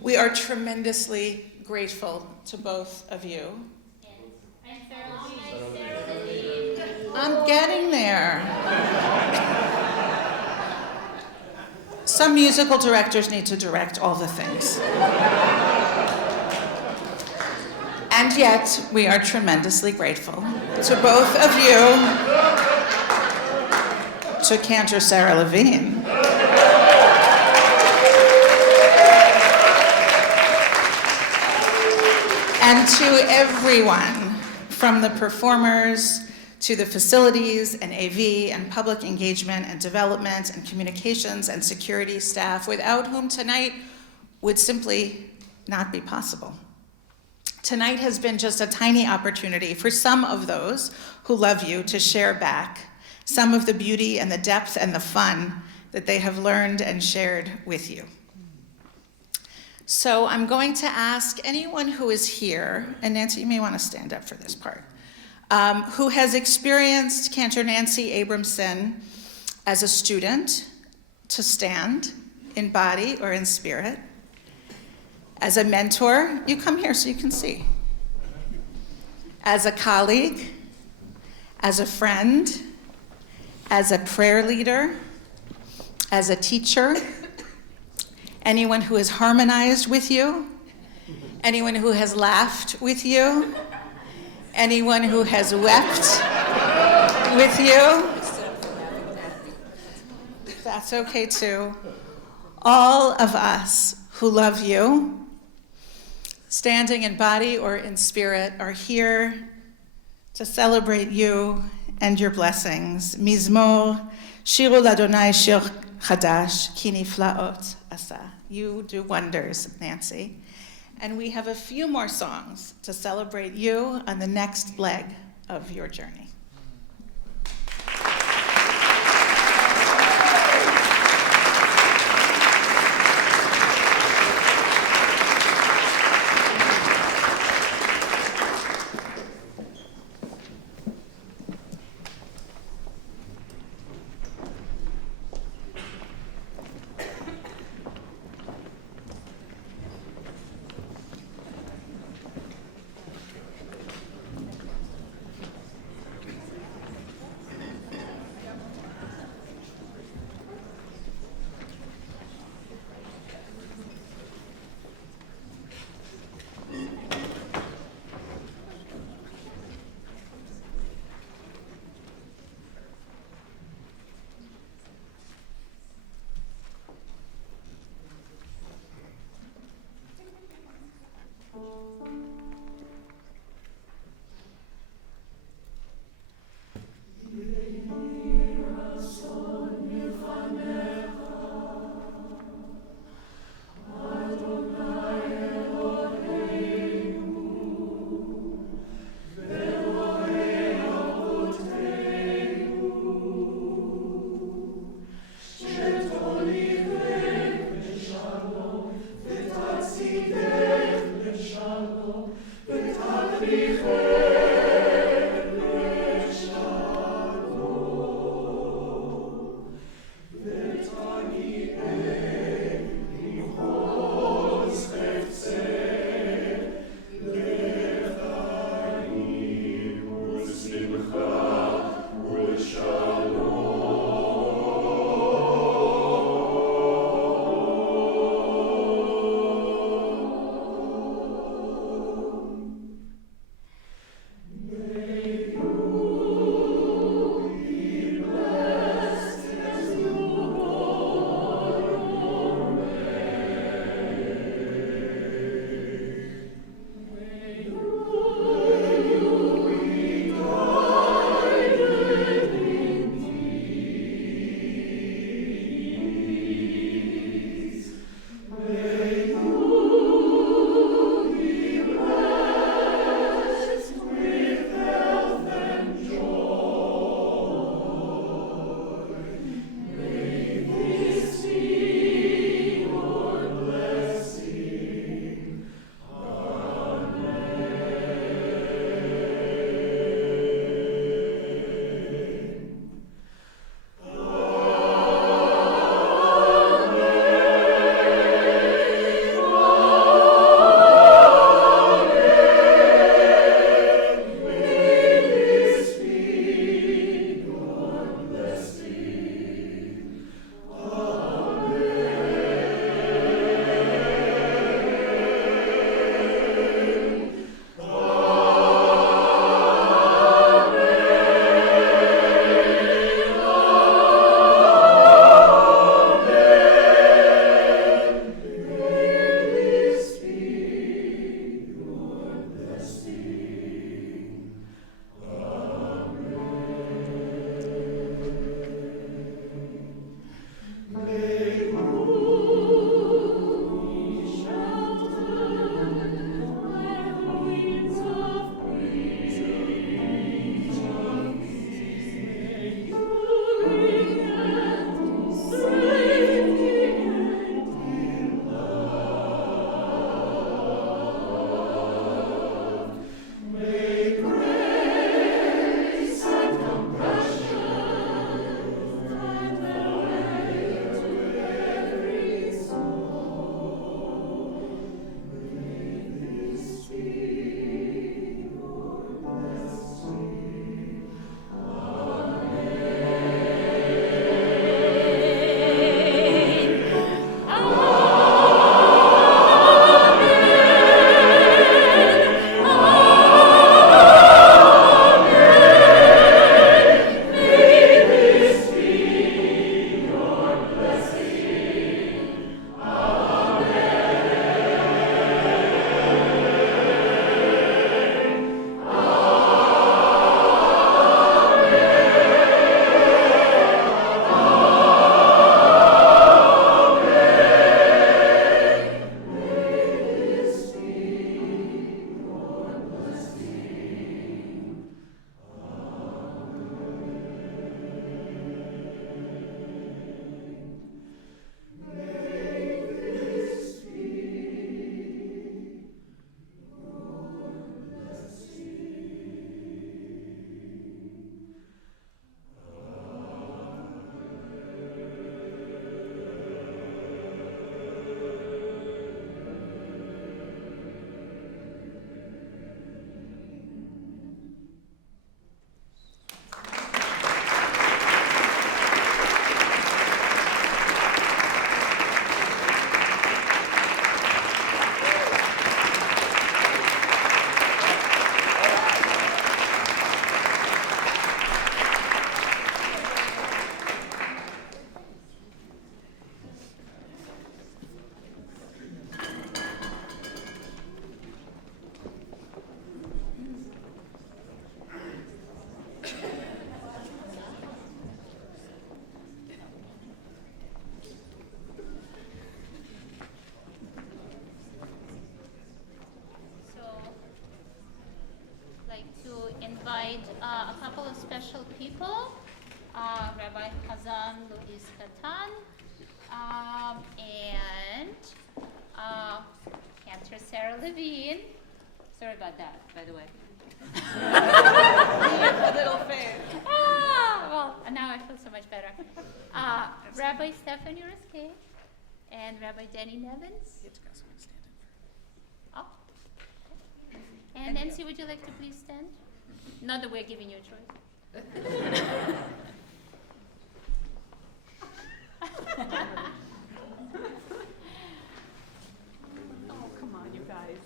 We are tremendously grateful to both of you. I'm getting there. Some musical directors need to direct all the things. And yet, we are tremendously grateful to both of you, to Cantor Sarah Levine, and to everyone, from the performers to the facilities and AV and public engagement and development and communications and security staff, without whom tonight would simply not be possible. Tonight has been just a tiny opportunity for some of those who love you to share back some of the beauty and the depth and the fun that they have learned and shared with you. So I'm going to ask anyone who is here, and Nancy, you may want to stand up for this part, who has experienced Cantor Nancy Abramson as a student to stand in body or in spirit. As a mentor, you come here so you can see. As a colleague, as a friend, as a prayer leader, as a teacher, anyone who has harmonized with you, anyone who has laughed with you, anyone who has wept with you. That's okay too. All of us who love you, standing in body or in spirit, are here to celebrate you and your blessings. Mizmor, Shiru l'Adonai shir chadash, ki niflaot asa. You do wonders, Nancy. And we have a few more songs to celebrate you on the next leg of your journey. invite a couple of special people, Rabbi Hazan Luis Katan, and Cantor Sarah Levine. Sorry about that, by the way. A little fair. Well, now I feel so much better. Rabbi Stephanie Ruske and Rabbi Danny Nevins. Oh. And Nancy, would you like to please stand? Not that we're giving you a choice. Oh, come on, you guys.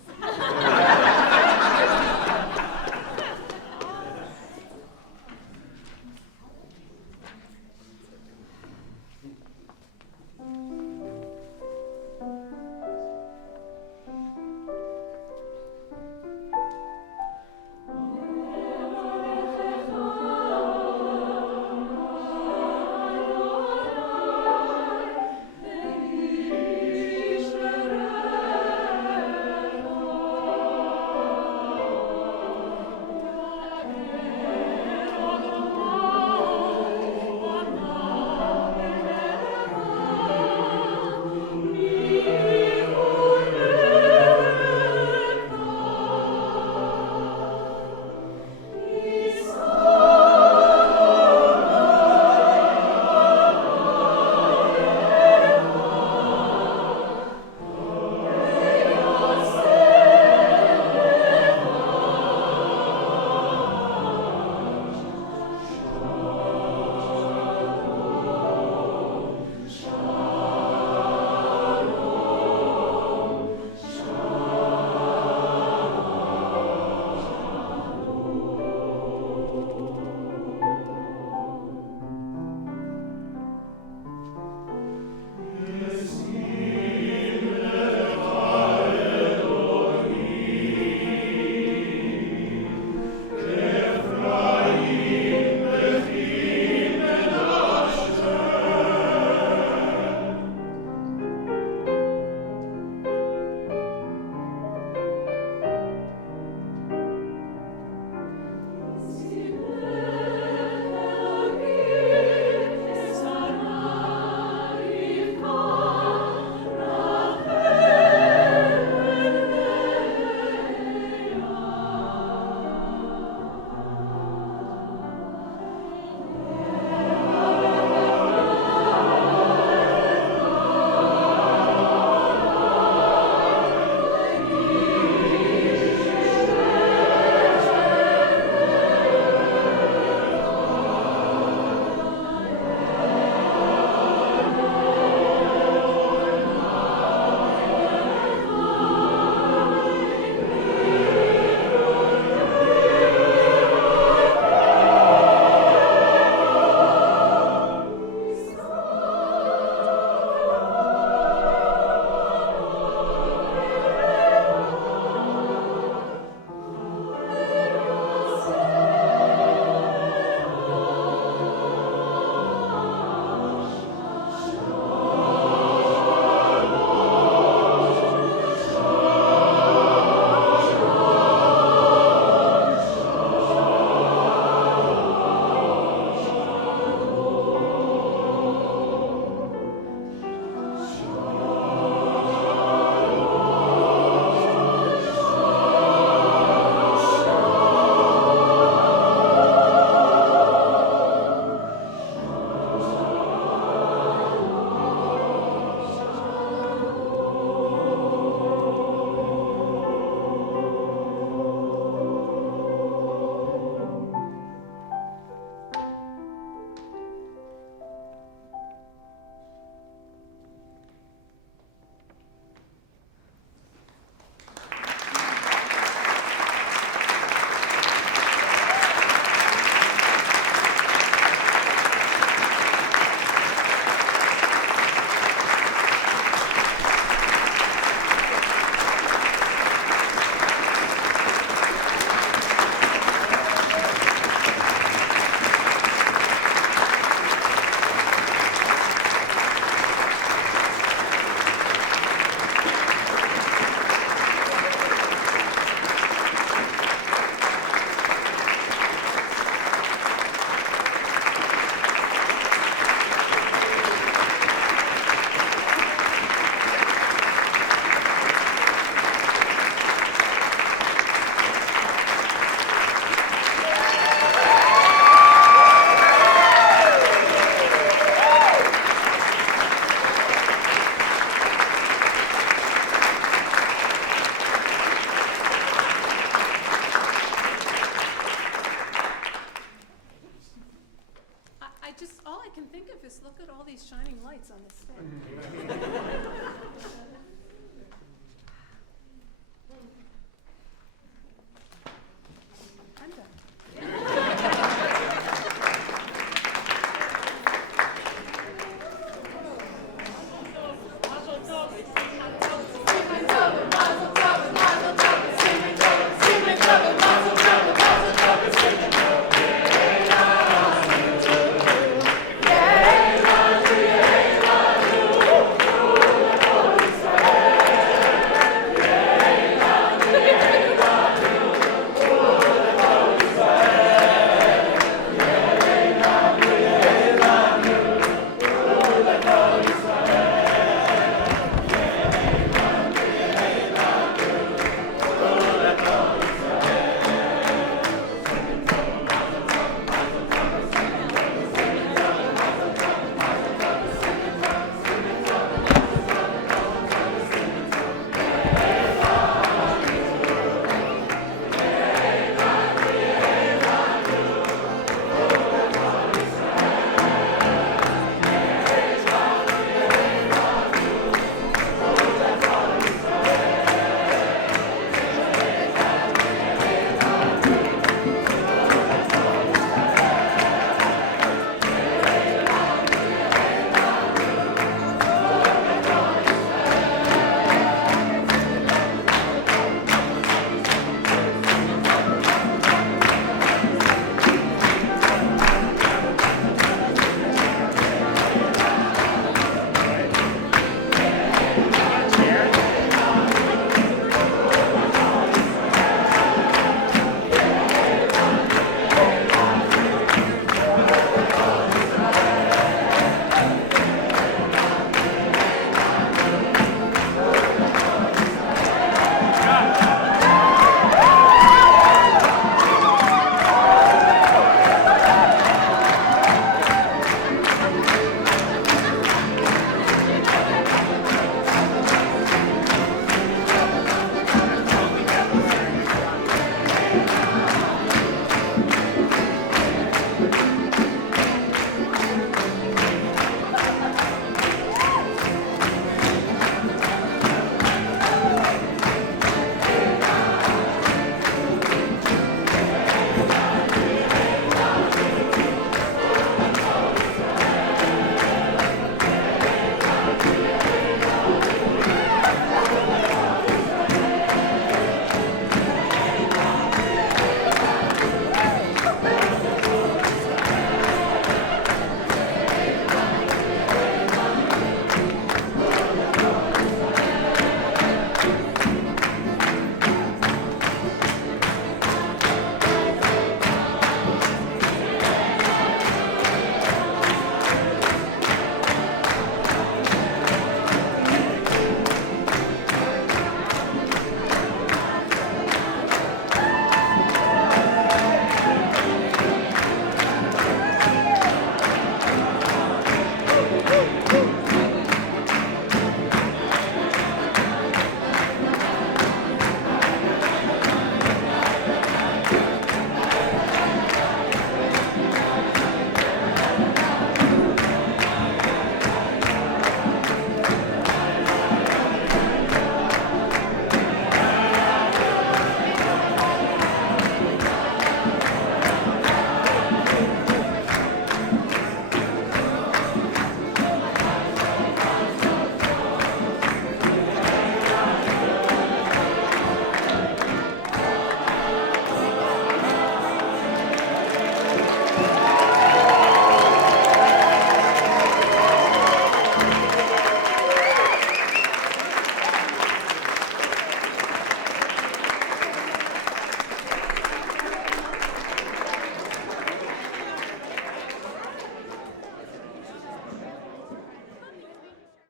think of is look at all these shining lights on this thing.